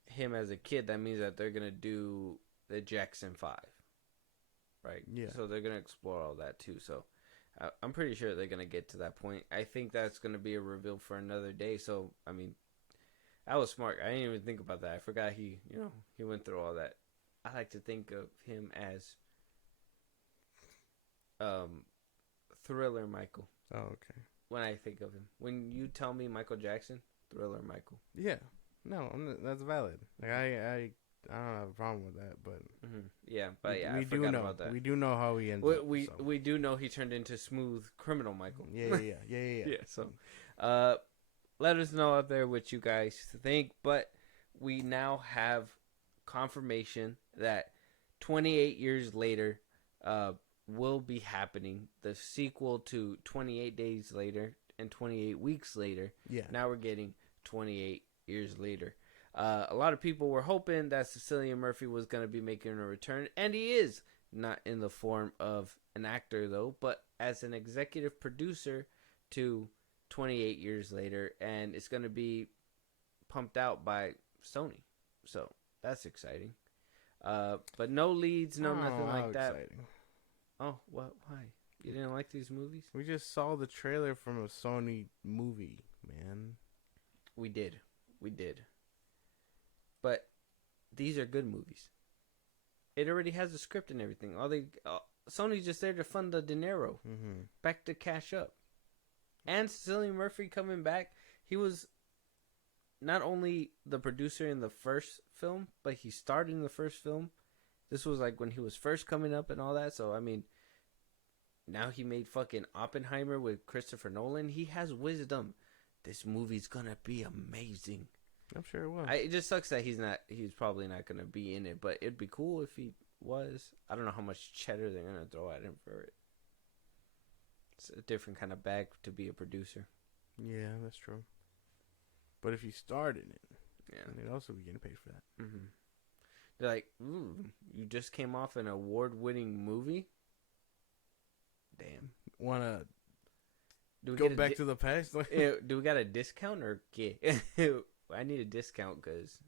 him as a kid, that means that they're gonna do the Jackson 5, right? Yeah. So they're gonna explore all that too. So I'm pretty sure they're gonna get to that point. I think that's gonna be a reveal for another day. So I mean, that was smart. I didn't even think about that. I forgot he went through all that. I like to think of him as Thriller Michael. Oh, okay. When I think of him, when you tell me Michael Jackson, Thriller Michael. Yeah, no, that's valid. Like I don't have a problem with that, but yeah, but yeah, we I do forgot know about that. we do know how he ends up. We do know he turned into smooth criminal Michael. Yeah. So, let us know out there what you guys think. But we now have confirmation that 28 years later, will be happening. The sequel to 28 Days Later and 28 Weeks Later. Yeah. Now we're getting 28 years later. A lot of people were hoping that Cillian Murohy was going to be making a return, and he is. Not in the form of an actor, though, but as an executive producer to 28 years later, and it's going to be pumped out by Sony. So that's exciting. But no leads, nothing like that. Exciting. Oh, what? Why? You didn't like these movies? We just saw the trailer from a Sony movie, man. We did. But these are good movies. It already has a script and everything. Sony's just there to fund the dinero. Back to cash up. And Cillian Murohy coming back. He was not only the producer in the first film, but he starred in the first film. This was like when he was first coming up and all that. So, I mean, now he made fucking Oppenheimer with Christopher Nolan. He has wisdom. This movie's gonna be amazing. I'm sure it will. It just sucks that he's probably not gonna be in it, but it'd be cool if he was. I don't know how much cheddar they're gonna throw at him for it. It's a different kind of bag to be a producer. Yeah, that's true. But if you starred in it, yeah, you'd also be getting paid for that. They're like, ooh, you just came off an award-winning movie? Damn. Wanna go back to the past? Do we got a discount or get? I need a discount because,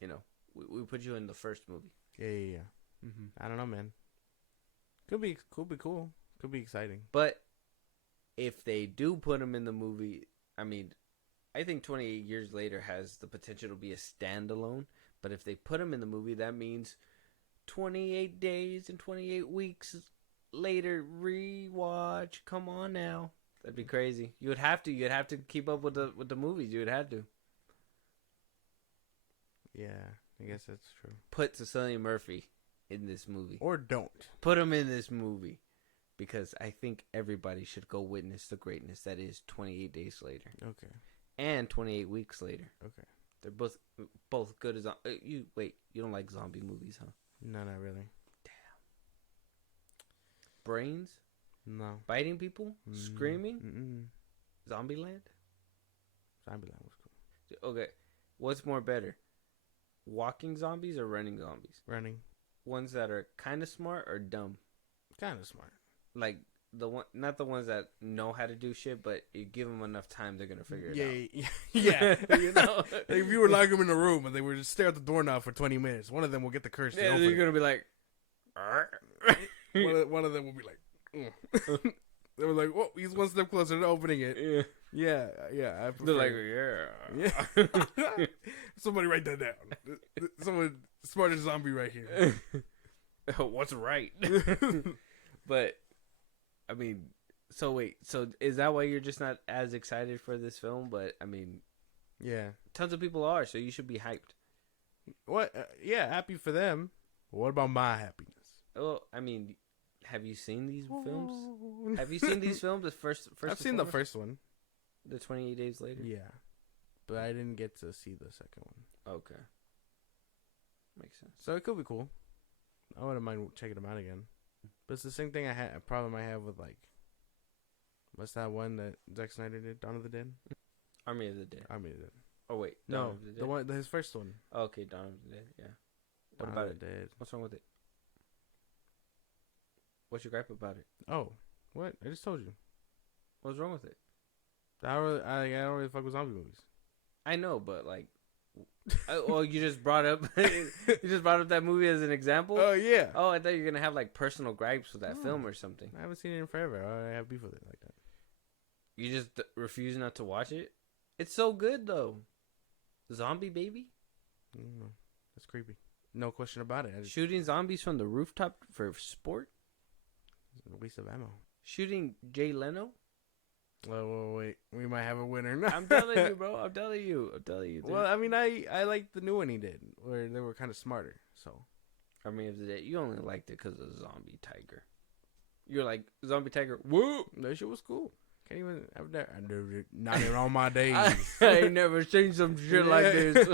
we put you in the first movie. Yeah. I don't know, man. Could be cool. Could be exciting. But if they do put him in the movie, I mean, I think 28 years later has the potential to be a standalone. But if they put him in the movie, that means 28 days and 28 weeks later rewatch. Come on now, that'd be crazy. You'd have to keep up with the movies. You would have to. Yeah, I guess that's true. Put Cillian Murohy in this movie, or don't put him in this movie, because I think everybody should go witness the greatness that is 28 Days Later. Okay. And 28 Weeks Later. Okay. They're both good as you don't like zombie movies, huh? No, not really. Damn. Brains? No. Biting people? Screaming? Zombieland? Zombieland was cool. Okay. What's more better? Walking zombies or running zombies? Running. Ones that are kind of smart or dumb? Kind of smart. Like not the ones that know how to do shit, but you give them enough time, they're gonna figure it out. Yeah. If you were locking them in a room and they were just stare at the doorknob for 20 minutes, one of them will get the courage to open you're gonna be like, one of them will be like, they were like, "Whoa, he's one step closer to opening it." Yeah. They're like, yeah. Somebody write that down. Someone smarter zombie right here. What's right? But I mean, so is that why you're just not as excited for this film? But I mean, yeah, tons of people are, so you should be hyped. What? Yeah, happy for them. What about my happiness? Well, I mean, Have you seen these films? Have you seen these films? The first I've seen the first one. The 28 Days Later? Yeah. But I didn't get to see the second one. Okay. Makes sense. So it could be cool. I wouldn't mind checking them out again. But it's the same thing a problem I have with, like, what's that one that Zack Snyder did? Dawn of the Dead? Army of the Dead. Army of the Dead. Oh, wait. No, the one, his first one. Oh, okay, Dawn of the Dead, yeah. What Dawn about of it? the Dead. What's wrong with it? What's your gripe about it? Oh, what? I just told you. What's wrong with it? I don't really fuck with zombie movies. I know, but like, well, you just brought up that movie as an example. Oh yeah. Oh, I thought you were gonna have like personal gripes with that film or something. I haven't seen it in forever. I have beef with it like that. You just refuse not to watch it. It's so good though. Zombie baby. I don't know. That's creepy. No question about it. Shooting zombies from the rooftop for sport. It's a waste of ammo. Shooting Jay Leno. Oh, wait. We might have a winner. I'm telling you, bro. I'm telling you. Dude. Well, I mean, I liked the new one he did, where they were kind of smarter. So, Army of the Dead. You only liked it because of Zombie Tiger. You're like Zombie Tiger. Woo! That shit was cool. Can't even. Not even on my days. I ain't never seen some shit like this.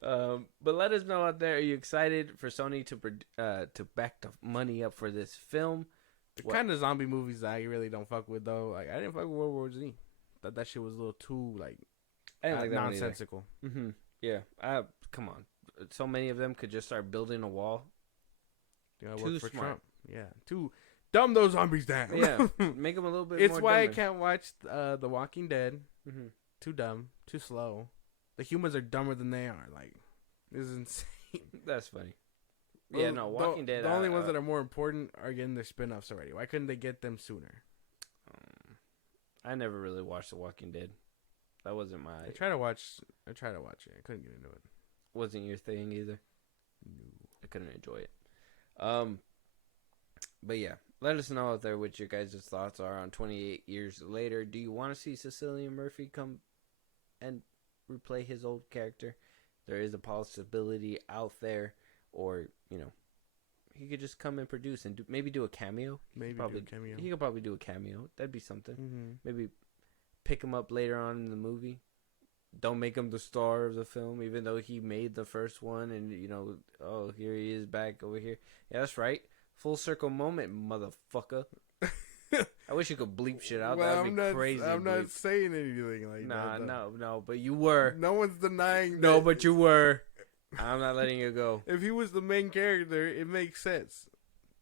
But let us know out there. Are you excited for Sony to back the money up for this film? The kind of zombie movies that I really don't fuck with, though. Like, I didn't fuck with World War Z. That shit was a little too, like, I didn't like that nonsensical. Mm-hmm. Yeah. Come on. So many of them could just start building a wall. Too smart. Trump. Yeah. Too dumb those zombies down. Yeah. Make them a little bit it's more why dumber. I can't watch The Walking Dead. Mm-hmm. Too dumb. Too slow. The humans are dumber than they are. Like, this is insane. That's funny. Yeah, no, Walking Dead. The only ones that are more important are getting their spin-offs already. Why couldn't they get them sooner? I never really watched The Walking Dead. That wasn't my... I tried to watch it. I couldn't get into it. Wasn't your thing either? No. I couldn't enjoy it. But yeah, let us know out there what your guys' thoughts are on 28 years later. Do you want to see Cillian Murohy come and replay his old character? There is a possibility out there. Or, you know, he could just come and produce and maybe do a cameo. Maybe do a cameo. He could probably do a cameo. That'd be something. Mm-hmm. Maybe pick him up later on in the movie. Don't make him the star of the film, even though he made the first one. And, you know, oh, here he is back over here. Yeah, that's right. Full circle moment, motherfucker. I wish you could bleep shit out. Well, That'd be crazy. I'm not saying anything like that. No, but you were. No one's denying that. No, but you were. I'm not letting you go. If he was the main character, it makes sense.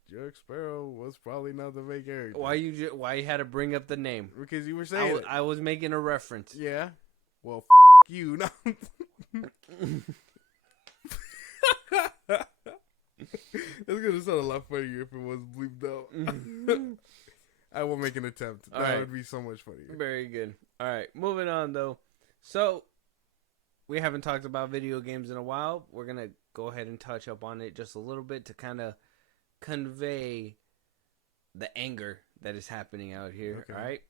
Jack Sparrow was probably not the main character. Why you had to bring up the name? Because you were saying I was making a reference. Yeah. Well, you. No. It's gonna sound a lot funnier if it was bleeped out. I will make an attempt. That would be so much funnier. Very good. All right, moving on though. So we haven't talked about video games in a while. We're going to go ahead and touch up on it just a little bit to kind of convey the anger that is happening out here. Okay. All right.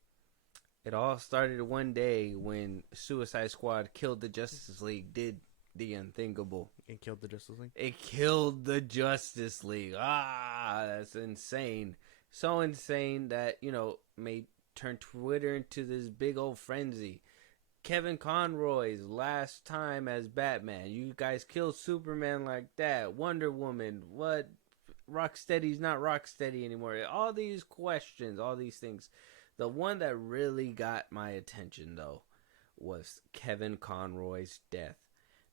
It all started one day when Suicide Squad killed the Justice League, did the unthinkable. It killed the Justice League? It killed the Justice League. That's insane. So insane that, you know, may turn Twitter into this big old frenzy. Kevin Conroy's last time as Batman. You guys killed Superman like that. Wonder Woman. What? Rocksteady's not Rocksteady anymore. All these questions, all these things. The one that really got my attention, though, was Kevin Conroy's death.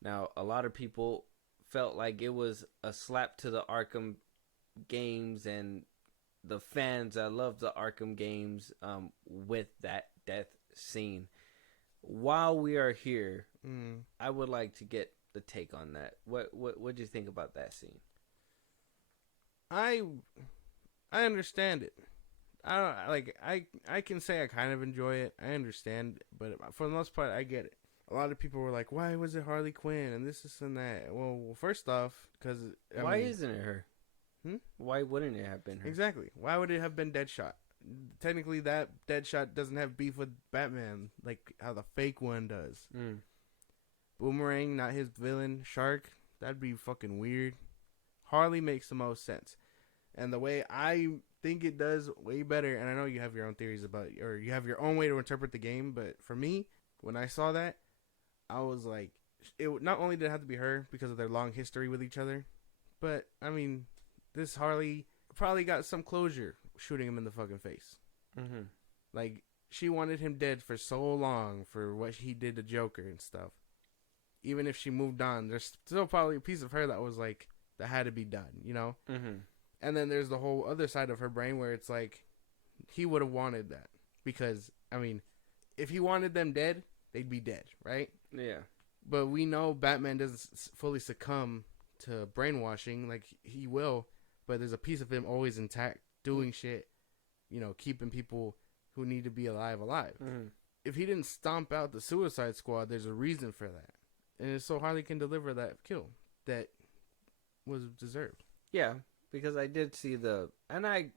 Now, a lot of people felt like it was a slap to the Arkham games and the fans that love the Arkham games with that death scene. While we are here, I would like to get the take on that. What do you think about that scene? I understand it. I can say I kind of enjoy it. I understand, but for the most part, I get it. A lot of people were like, "Why was it Harley Quinn and this and that?" Well, first off, because why isn't it her? Why wouldn't it have been her? Exactly. Why would it have been Deadshot? Technically, that Deadshot doesn't have beef with Batman like how the fake one does. Boomerang, not his villain. Shark, that'd be fucking weird. Harley makes the most sense. And the way I think it does way better, and I know you have your own theories about, or you have your own way to interpret the game, but for me, when I saw that, I was like, it not only did it have to be her because of their long history with each other, but I mean, this Harley probably got some closure shooting him in the fucking face. Mm-hmm. Like, she wanted him dead for so long for what he did to Joker and stuff. Even if she moved on, there's still probably a piece of her that was like, that had to be done, you know? Mm-hmm. And then there's the whole other side of her brain where it's like, he would have wanted that. Because, I mean, if he wanted them dead, they'd be dead, right? Yeah. But we know Batman doesn't fully succumb to brainwashing like he will. But there's a piece of him always intact, doing shit, you know, keeping people who need to be alive. Mm-hmm. If he didn't stomp out the Suicide Squad, there's a reason for that. And it's so Harley can deliver that kill that was deserved. Yeah, because I did see and I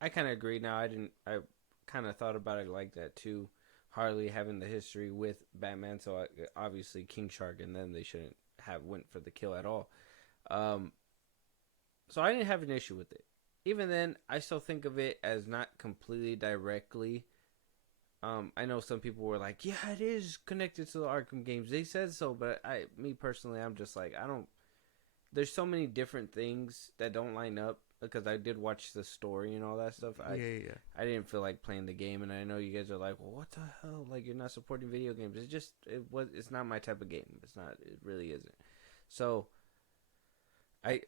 kind of agree now. I kind of thought about it like that too. Harley having the history with Batman, so obviously King Shark and them, they shouldn't have went for the kill at all. So I didn't have an issue with it. Even then, I still think of it as not completely directly. I know some people were like, yeah, it is connected to the Arkham games. They said so, but me personally, I'm just like, there's so many different things that don't line up, because I did watch the story and all that stuff. I didn't feel like playing the game, and I know you guys are like, well, what the hell? Like, you're not supporting video games. It's not my type of game. It really isn't. So,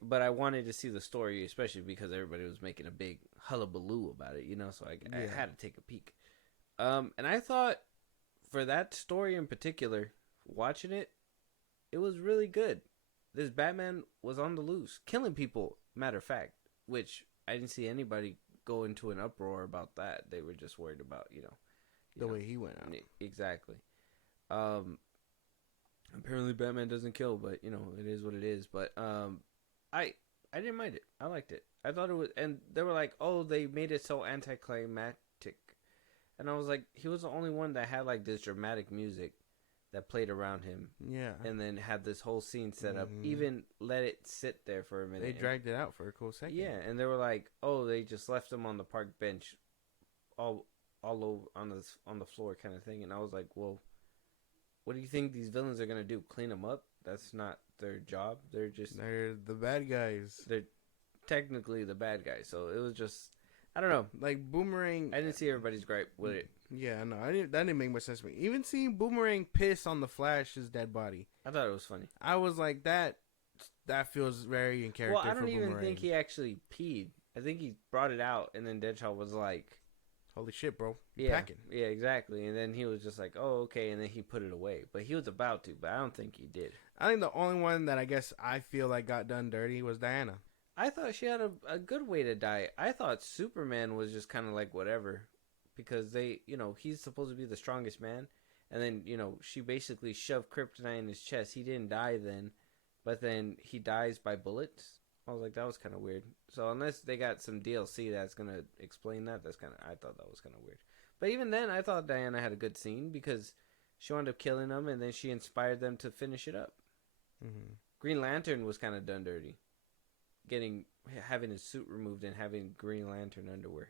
but I wanted to see the story, especially because everybody was making a big hullabaloo about it, you know, so I had to take a peek. And I thought, for that story in particular, watching it, it was really good. This Batman was on the loose, killing people, matter of fact, which I didn't see anybody go into an uproar about that. They were just worried about, the way he went out. Exactly. Apparently Batman doesn't kill, but, it is what it is. But I didn't mind it. I liked it. I thought it was, and they were like, oh, they made it so anticlimactic. And I was like, he was the only one that had, like, this dramatic music that played around him. Yeah. And then had this whole scene set up. Even let it sit there for a minute. They dragged it out for a cool second. Yeah, and they were like, oh, they just left him on the park bench all over on the floor kind of thing. And I was like, well, what do you think these villains are going to do? Clean them up? That's not their job. They're the bad guys. They're technically the bad guys. So it was just, I don't know. Like, Boomerang. I didn't see everybody's gripe with it. Yeah, no, that didn't make much sense to me. Even seeing Boomerang piss on the Flash's dead body, I thought it was funny. I was like, that feels very in character. Well, I don't even Boomerang. think he actually peed. I think he brought it out, and then Deadshot was like, holy shit, bro. You're packing. Yeah, exactly. And then he was just like, oh, okay, and then he put it away. But he was about to, but I don't think he did. I think the only one that I guess I feel like got done dirty was Diana. I thought she had a good way to die. I thought Superman was just kind of like whatever. Because he's supposed to be the strongest man. And then, she basically shoved kryptonite in his chest. He didn't die then. But then he dies by bullets. I was like, that was kind of weird. So unless they got some DLC that's going to explain that, I thought that was kind of weird. But even then, I thought Diana had a good scene. Because she wound up killing them. And then she inspired them to finish it up. Mm-hmm. Green Lantern was kind of done dirty. Having his suit removed and having Green Lantern underwear.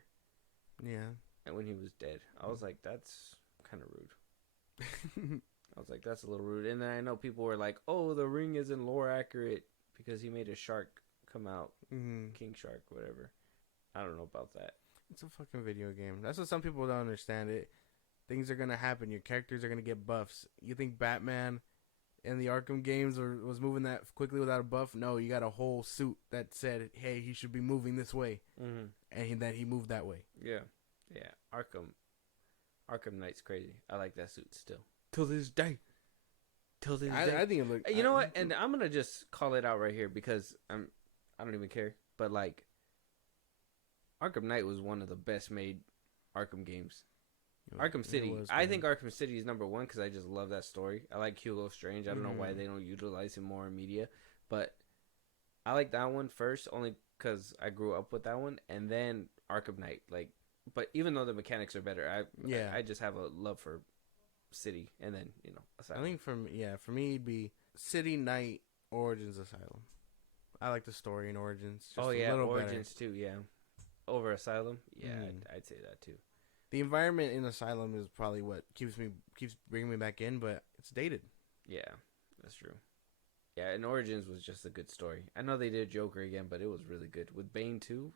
Yeah. And when he was dead, I was like, that's kind of rude. I was like, that's a little rude. And then I know people were like, oh, the ring isn't lore accurate because he made a shark come out. Mm-hmm. King Shark, whatever. I don't know about that. It's a fucking video game. That's what some people don't understand. Things are going to happen. Your characters are going to get buffs. You think Batman in the Arkham games was moving that quickly without a buff? No, you got a whole suit that said, hey, he should be moving this way. Mm-hmm. And then he moved that way. Yeah. Yeah, Arkham Knight's crazy. I like that suit still. Till this day. I think it looked... You know what? And I'm going to just call it out right here because I don't even care. But, like, Arkham Knight was one of the best made Arkham games. Arkham City. I think Arkham City is number one because I just love that story. I like Hugo Strange. I don't know why they don't utilize him more in media. But I like that one first only because I grew up with that one. And then Arkham Knight. Like, but even though the mechanics are better, I just have a love for City, and then Asylum. I think for me, it'd be City, Knight, Origins, Asylum. I like the story and Origins. Just Oh yeah, a little Origins better. too. Yeah, over Asylum. Yeah, Mm. I'd say that too. The environment in Asylum is probably what keeps bringing me back in, but it's dated. Yeah, that's true. Yeah, and Origins was just a good story. I know they did Joker again, but it was really good. With Bane too,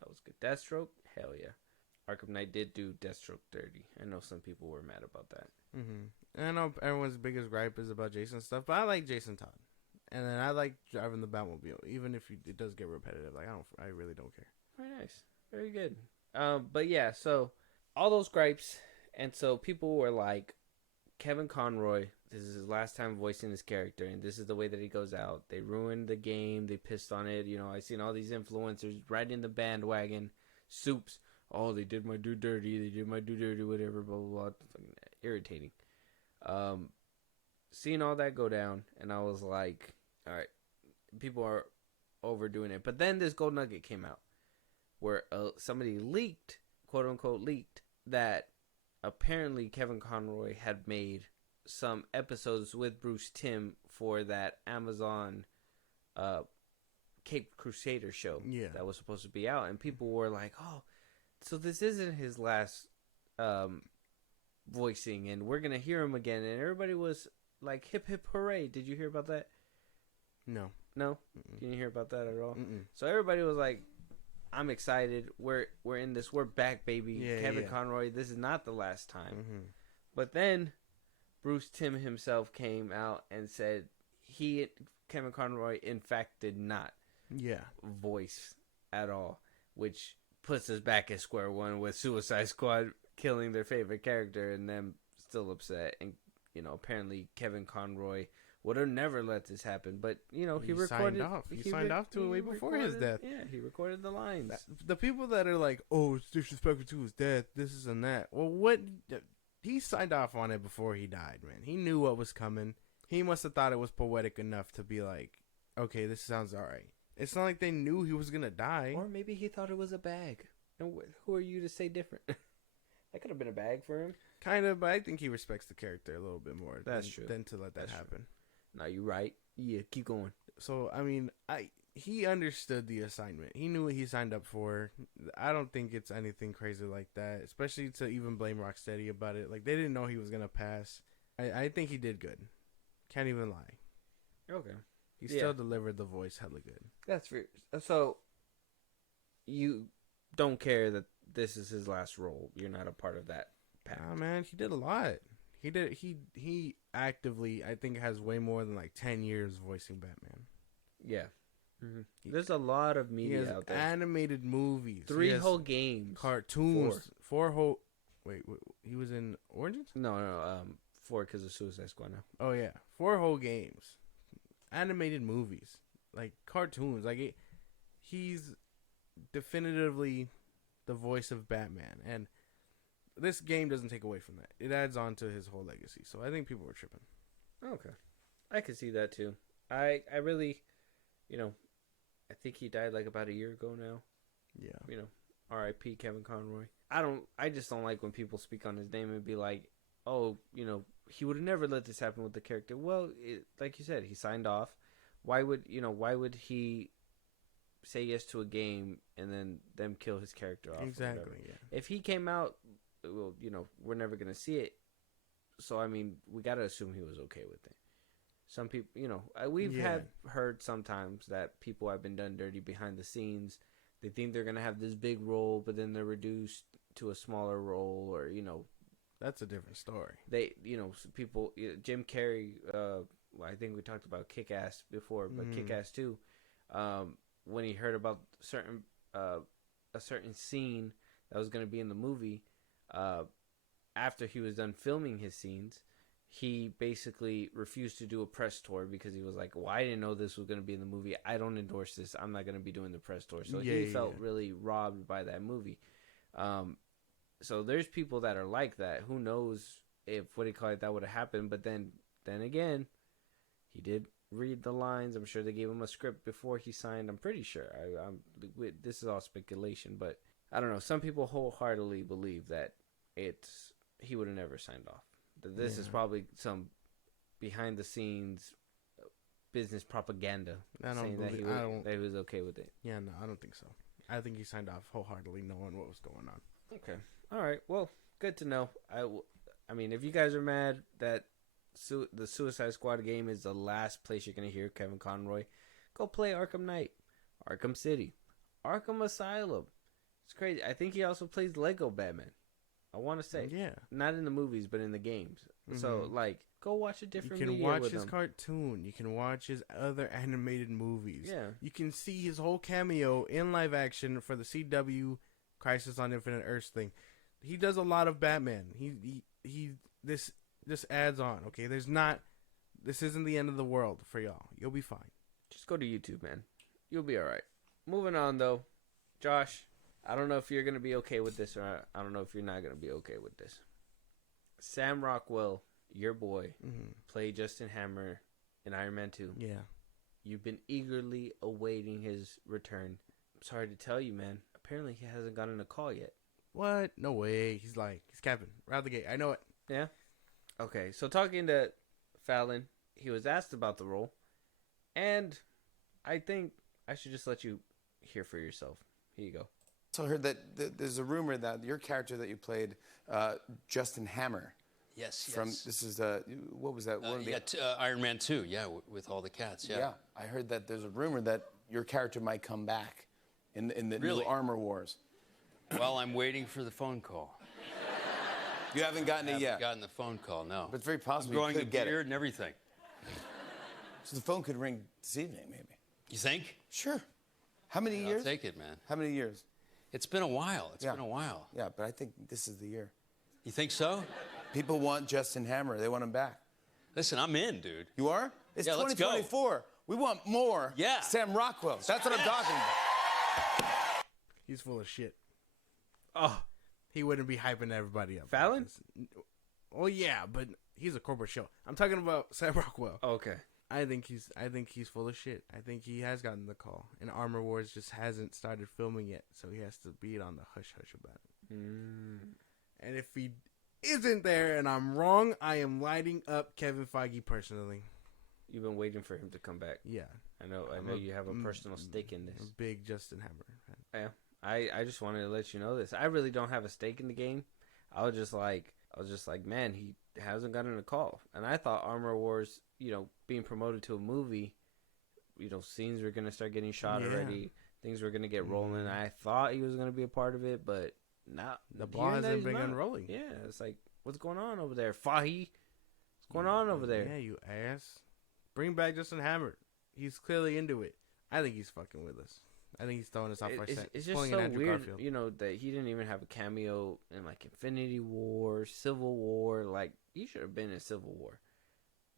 that was good. Deathstroke, hell yeah. Arkham Knight did do Deathstroke dirty. I know some people were mad about that. And I know everyone's biggest gripe is about Jason stuff, but I like Jason Todd, and then I like driving the Batmobile, even if it does get repetitive. Like I really don't care. Very nice, very good. But yeah, so all those gripes, and so people were like, Kevin Conroy, this is his last time voicing his character, and this is the way that he goes out. They ruined the game. They pissed on it. You know, I seen all these influencers riding the bandwagon. Soups. Oh, they did my dude dirty. They did my dude dirty. Whatever. Blah blah blah. Fucking irritating. Seeing all that go down, and I was like, all right, people are overdoing it. But then this gold nugget came out, where somebody leaked, quote unquote, leaked that apparently Kevin Conroy had made some episodes with Bruce Timm for that Amazon Cape Crusader show that was supposed to be out, and people were like, oh, so this isn't his last voicing, and we're gonna hear him again, and everybody was like, hip hip hooray. Did you hear about that? No. Mm-mm. Didn't you hear about that at all? Mm-mm. So everybody was like, I'm excited. We're in this. We're back, baby. Kevin Conroy. This is not the last time. Mm-hmm. But then Bruce Timm himself came out and said Kevin Conroy, in fact, did not voice at all, which puts us back at square one with Suicide Squad killing their favorite character and them still upset. And apparently Kevin Conroy would have never let this happen, but he recorded. He signed off to it way before his death. Yeah, he recorded the lines. The people that are like, "Oh, it's disrespectful to his death. This is and that." Well, he signed off on it before he died, man. He knew what was coming. He must have thought it was poetic enough to be like, "Okay, this sounds all right." It's not like they knew he was gonna die, or maybe he thought it was a bag. And who are you to say different? That could have been a bag for him. Kind of, but I think he respects the character a little bit more. That's true. Than to let that happen. True. No, you're right. Yeah, keep going. So, I mean, he understood the assignment. He knew what he signed up for. I don't think it's anything crazy like that, especially to even blame Rocksteady about it. Like, they didn't know he was going to pass. I think he did good. Can't even lie. Okay. He still delivered the voice hella good. That's fair. So, you don't care that this is his last role. You're not a part of that pack. Nah, man, he did a lot. He actively, I think, has way more than like 10 years voicing Batman. Yeah. Mm-hmm. There's a lot of media out there. Animated movies. 3 whole games. Cartoons. 4 whole... Wait, he was in Origins? No, 4 because of Suicide Squad now. Oh, yeah. 4 whole games. Animated movies. Like, cartoons. Like, he's definitively the voice of Batman. And this game doesn't take away from that. It adds on to his whole legacy. So I think people were tripping. Okay. I could see that too. I really, I think he died like about a year ago now. Yeah. R.I.P. Kevin Conroy. I just don't like when people speak on his name and be like, oh, he would have never let this happen with the character. Well, like you said, he signed off. Why would he say yes to a game and then them kill his character off? Exactly, yeah. If he came out, well, we're never going to see it. So, I mean, we got to assume he was okay with it. Some people, we've heard sometimes that people have been done dirty behind the scenes. They think they're going to have this big role, but then they're reduced to a smaller role or, That's a different story. People, Jim Carrey, I think we talked about Kick-Ass before, but Kick-Ass 2, when he heard about a certain scene that was going to be in the movie, after he was done filming his scenes, he basically refused to do a press tour because he was like, well, I didn't know this was going to be in the movie. I don't endorse this. I'm not going to be doing the press tour. So he felt really robbed by that movie. So there's people that are like that. Who knows if, that would have happened. But then again, he did read the lines. I'm sure they gave him a script before he signed. I'm pretty sure. This is all speculation, but I don't know. Some people wholeheartedly believe that he would have never signed off. That this is probably some behind the scenes business propaganda I don't saying that believe. that he was okay with it. Yeah, no, I don't think so. I think he signed off wholeheartedly, knowing what was going on. Okay. All right. Well, good to know. I mean, if you guys are mad that the Suicide Squad game is the last place you're gonna hear Kevin Conroy, go play Arkham Knight, Arkham City, Arkham Asylum. It's crazy. I think he also plays Lego Batman. I want to say, Yeah, not in the movies, but in the games. Mm-hmm. So, like, go watch a different. You can media watch with his him. cartoon. You can watch his other animated movies. Yeah, you can see his whole cameo in live action for the CW Crisis on Infinite Earths thing. He does a lot of Batman. This adds on. Okay, this isn't the end of the world for y'all. You'll be fine. Just go to YouTube, man. You'll be all right. Moving on though, Josh. I don't know if you're gonna be okay with this, or I don't know if you're not gonna be okay with this. Sam Rockwell, your boy, played Justin Hammer in Iron Man 2. Yeah. You've been eagerly awaiting his return. I'm sorry to tell you, man. Apparently he hasn't gotten a call yet. What? No way. He's Kevin. Right out the gate. I know it. Yeah? Okay, so talking to Fallon, he was asked about the role, and I think I should just let you hear for yourself. Here you go. Also heard that there's a rumor that your character that you played, Justin Hammer. Yes. This is what was that? Iron Man 2. Yeah, with all the cats. Yeah. Yeah, I heard that there's a rumor that your character might come back in the new Armor Wars. Well, I'm waiting for the phone call. You haven't gotten it yet. I haven't gotten the phone call. No. But it's very possible. I'm growing you a could get beard it. and everything. So the phone could ring this evening, maybe. You think? Sure. How many years? I'll take it, man. How many years? It's been a while. It's been a while. Yeah, but I think this is the year. You think so? People want Justin Hammer. They want him back. Listen, I'm in, dude. You are? It's Yeah, let's go. 2024. We want more Sam Rockwell. That's what I'm talking about. He's full of shit. Oh, he wouldn't be hyping everybody up. Fallon? Oh yeah, but he's a corporate show. I'm talking about Sam Rockwell. Okay. I think he's full of shit. I think he has gotten the call, and Armor Wars just hasn't started filming yet, so he has to be on the hush hush about it. And if he isn't there, and I'm wrong, I am lighting up Kevin Feige personally. You've been waiting for him to come back. Yeah, I know. You have a personal stake in this. A big Justin Hammer fan. Yeah, I just wanted to let you know this. I really don't have a stake in the game. I was just like, man, he hasn't gotten a call, and I thought Armor Wars, being promoted to a movie, scenes were gonna start getting shot already. Things were gonna get rolling. I thought he was gonna be a part of it, but not. The ball hasn't been unrolling. Yeah, it's like, what's going on over there, Fahi? What's going on over there? Yeah, you ass. Bring back Justin Hammer. He's clearly into it. I think he's fucking with us. I think he's throwing us off our set. It's just so weird, that he didn't even have a cameo in like Infinity War, Civil War. Like, he should have been in Civil War,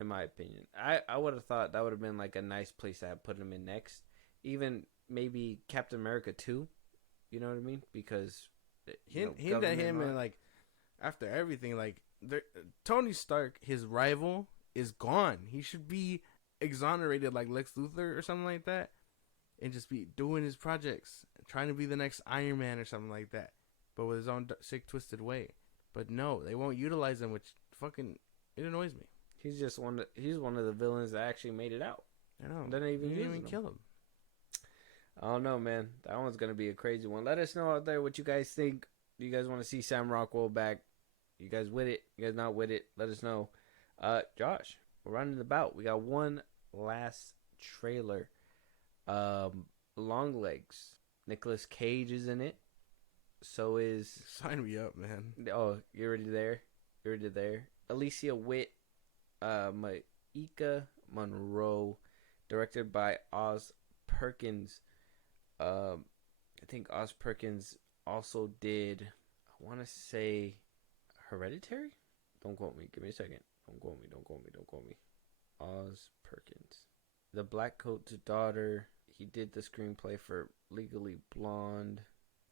in my opinion. I would have thought that would have been like a nice place to have put him in next. Even maybe Captain America 2. You know what I mean? Because him and like after everything, like Tony Stark, his rival, is gone. He should be exonerated like Lex Luthor or something like that, and just be doing his projects, trying to be the next Iron Man or something like that, but with his own sick, twisted way. But no, they won't utilize him, which fucking, it annoys me. He's one of the villains that actually made it out. I know. They didn't even kill him. I don't know, man. That one's gonna be a crazy one. Let us know out there what you guys think. Do you guys want to see Sam Rockwell back? You guys with it? You guys not with it? Let us know. Josh, we're running the bout. We got one last trailer. Longlegs. Nicolas Cage is in it. So is... Sign me up, man. Oh, you're already there? You're already there. Alicia Witt. Maika Monroe. Directed by Oz Perkins. I think Oz Perkins also did... I want to say... Hereditary? Don't quote me. Give me a second. Don't quote me. Oz Perkins. The Black Coat's Daughter. He did the screenplay for Legally Blonde.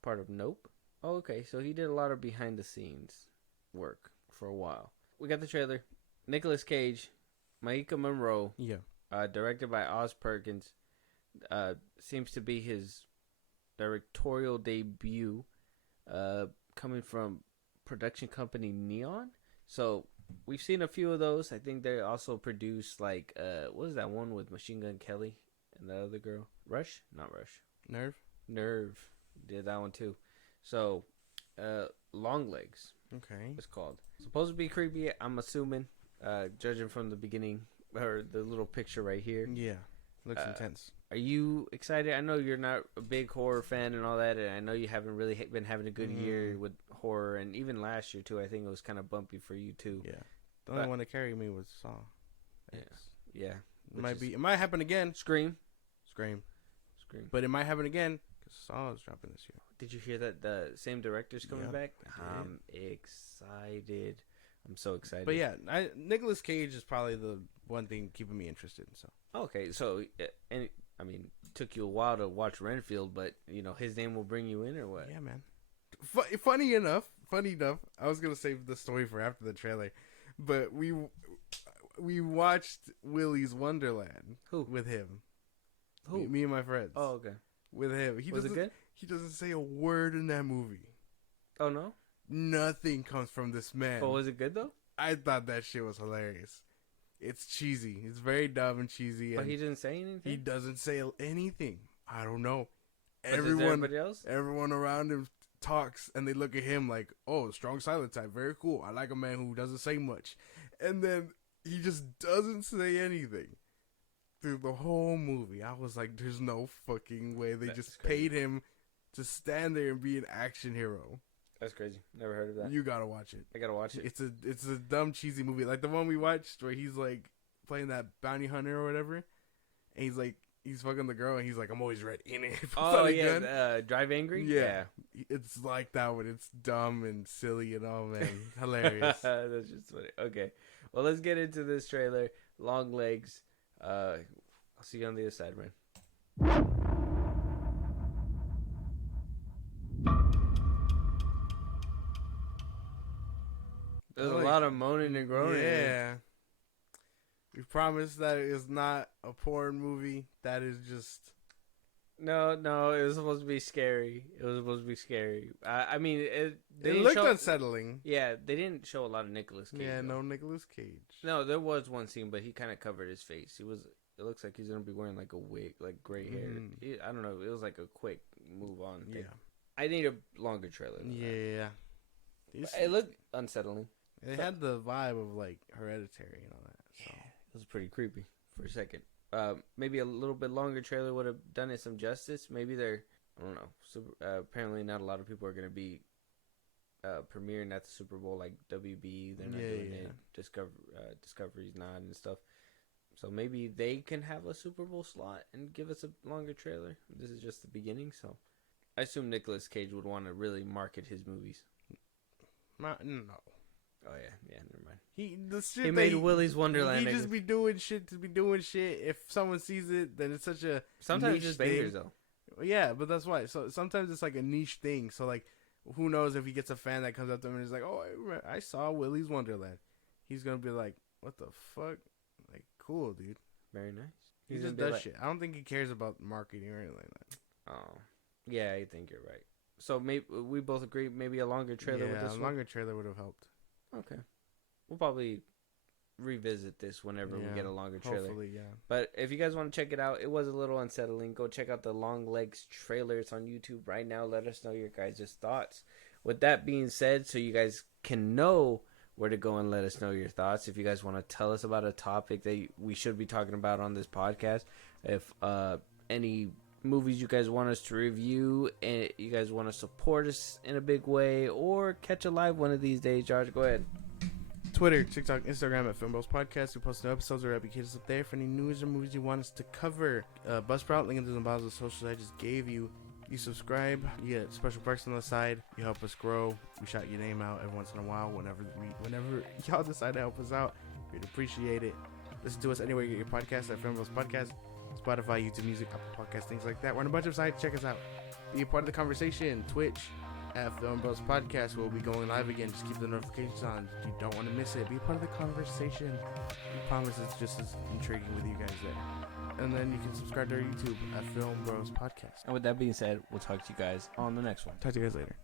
Part of Nope. Oh, okay. So he did a lot of behind the scenes work for a while. We got the trailer. Nicolas Cage. Maika Monroe. Yeah. Directed by Oz Perkins. Seems to be his directorial debut. Coming from production company Neon. So we've seen a few of those. I think they also produced like what was that one with Machine Gun Kelly and the other girl? Rush? Not Rush. Nerve did that one too. So Long Legs. Okay. It's called. Supposed to be creepy, I'm assuming, judging from the beginning or the little picture right here. Yeah. Looks intense. Are you excited? I know you're not a big horror fan and all that, and I know you haven't really been having a good year with horror, and even last year too. I think it was kind of bumpy for you too. Yeah. The only one that carried me was Saw. Yeah. It might happen again. Scream. But it might happen again because Saw is dropping this year. Did you hear that the same director's coming back? I I'm excited. I'm so excited. But yeah, Nicolas Cage is probably the one thing keeping me interested. So okay, so and I mean, it took you a while to watch Renfield, but you know his name will bring you in, or what? Yeah, man. Funny enough, I was gonna save the story for after the trailer, but we watched Willy's Wonderland. With him. Who? Me and my friends. Oh, okay. With him. Was it good? He doesn't say a word in that movie. Oh no. Nothing comes from this man. But was it good though? I thought that shit was hilarious. It's cheesy. It's very dumb and cheesy. But he didn't say anything? He doesn't say anything. I don't know. Everybody else? Everyone around him talks and they look at him like, oh, strong silent type. Very cool. I like a man who doesn't say much. And then he just doesn't say anything through the whole movie. I was like, there's no fucking way. They just paid him to stand there and be an action hero. That's crazy. Never heard of that. You gotta watch it. I gotta watch it. It's a dumb cheesy movie like the one we watched where he's like playing that bounty hunter or whatever, and he's fucking the girl and he's like, I'm always ready. And oh yeah, Drive Angry. Yeah, it's like that one. It's dumb and silly and oh man, hilarious. That's just funny. Okay, well let's get into this trailer. Long Legs. I'll see you on the other side, man. There's a lot of moaning and groaning. Yeah. We promised that it is not a porn movie. That is just... No, it was supposed to be scary. I mean, it looked unsettling. Yeah, they didn't show a lot of Nicolas Cage. Yeah, though. no Nicolas Cage. No, there was one scene, but he kind of covered his face. It looks like he's going to be wearing like a wig, like gray hair. I don't know. It was like a quick move on thing. Yeah. I need a longer trailer. Yeah. It looked unsettling. It had the vibe of like Hereditary and all that. So. Yeah, it was pretty creepy for a second. Maybe a little bit longer trailer would have done it some justice. Maybe I don't know. Apparently, not a lot of people are going to be premiering at the Super Bowl like WB. They're not doing it. Discovery's not and stuff. So maybe they can have a Super Bowl slot and give us a longer trailer. This is just the beginning, so I assume Nicolas Cage would want to really market his movies. No. Oh yeah, never mind. He made Willy's Wonderland. He just be doing shit to be doing shit. If someone sees it, then it's such a sometimes it's just bangers though. Yeah, but that's why. So sometimes it's like a niche thing. So like, who knows if he gets a fan that comes up to him and is like, "Oh, I saw Willy's Wonderland," he's gonna be like, "What the fuck?" Like, cool, dude. Very nice. He just does shit. I don't think he cares about marketing or anything like that. Oh, yeah, I think you're right. So maybe we both agree. Maybe a longer trailer. with this a longer trailer would have helped. Okay. We'll probably revisit this whenever we get a longer trailer. Hopefully, yeah. But if you guys want to check it out, it was a little unsettling. Go check out the Long Legs trailer. It's on YouTube right now. Let us know your guys' thoughts. With that being said, so you guys can know where to go and let us know your thoughts. If you guys want to tell us about a topic that we should be talking about on this podcast, if any movies you guys want us to review, and you guys want to support us in a big way, or catch a live one of these days, George, go ahead. Twitter, TikTok, Instagram at FilmBros Podcast. We post new episodes or episodes up there for any news or movies you want us to cover. Buzzsprout, link into the bottom of the socials I just gave you. You subscribe, you get special perks on the side. You help us grow. We shout your name out every once in a while whenever y'all decide to help us out. We'd appreciate it. Listen to us anywhere you get your podcast at FilmBros Podcast. Spotify, YouTube Music, Apple Podcasts, things like that. We're on a bunch of sites. Check us out. Be a part of the conversation. Twitch at FilmBros Podcast. We'll be going live again. Just keep the notifications on. You don't want to miss it. Be a part of the conversation. We promise it's just as intriguing with you guys there. And then you can subscribe to our YouTube at FilmBros Podcast. And with that being said, we'll talk to you guys on the next one. Talk to you guys later.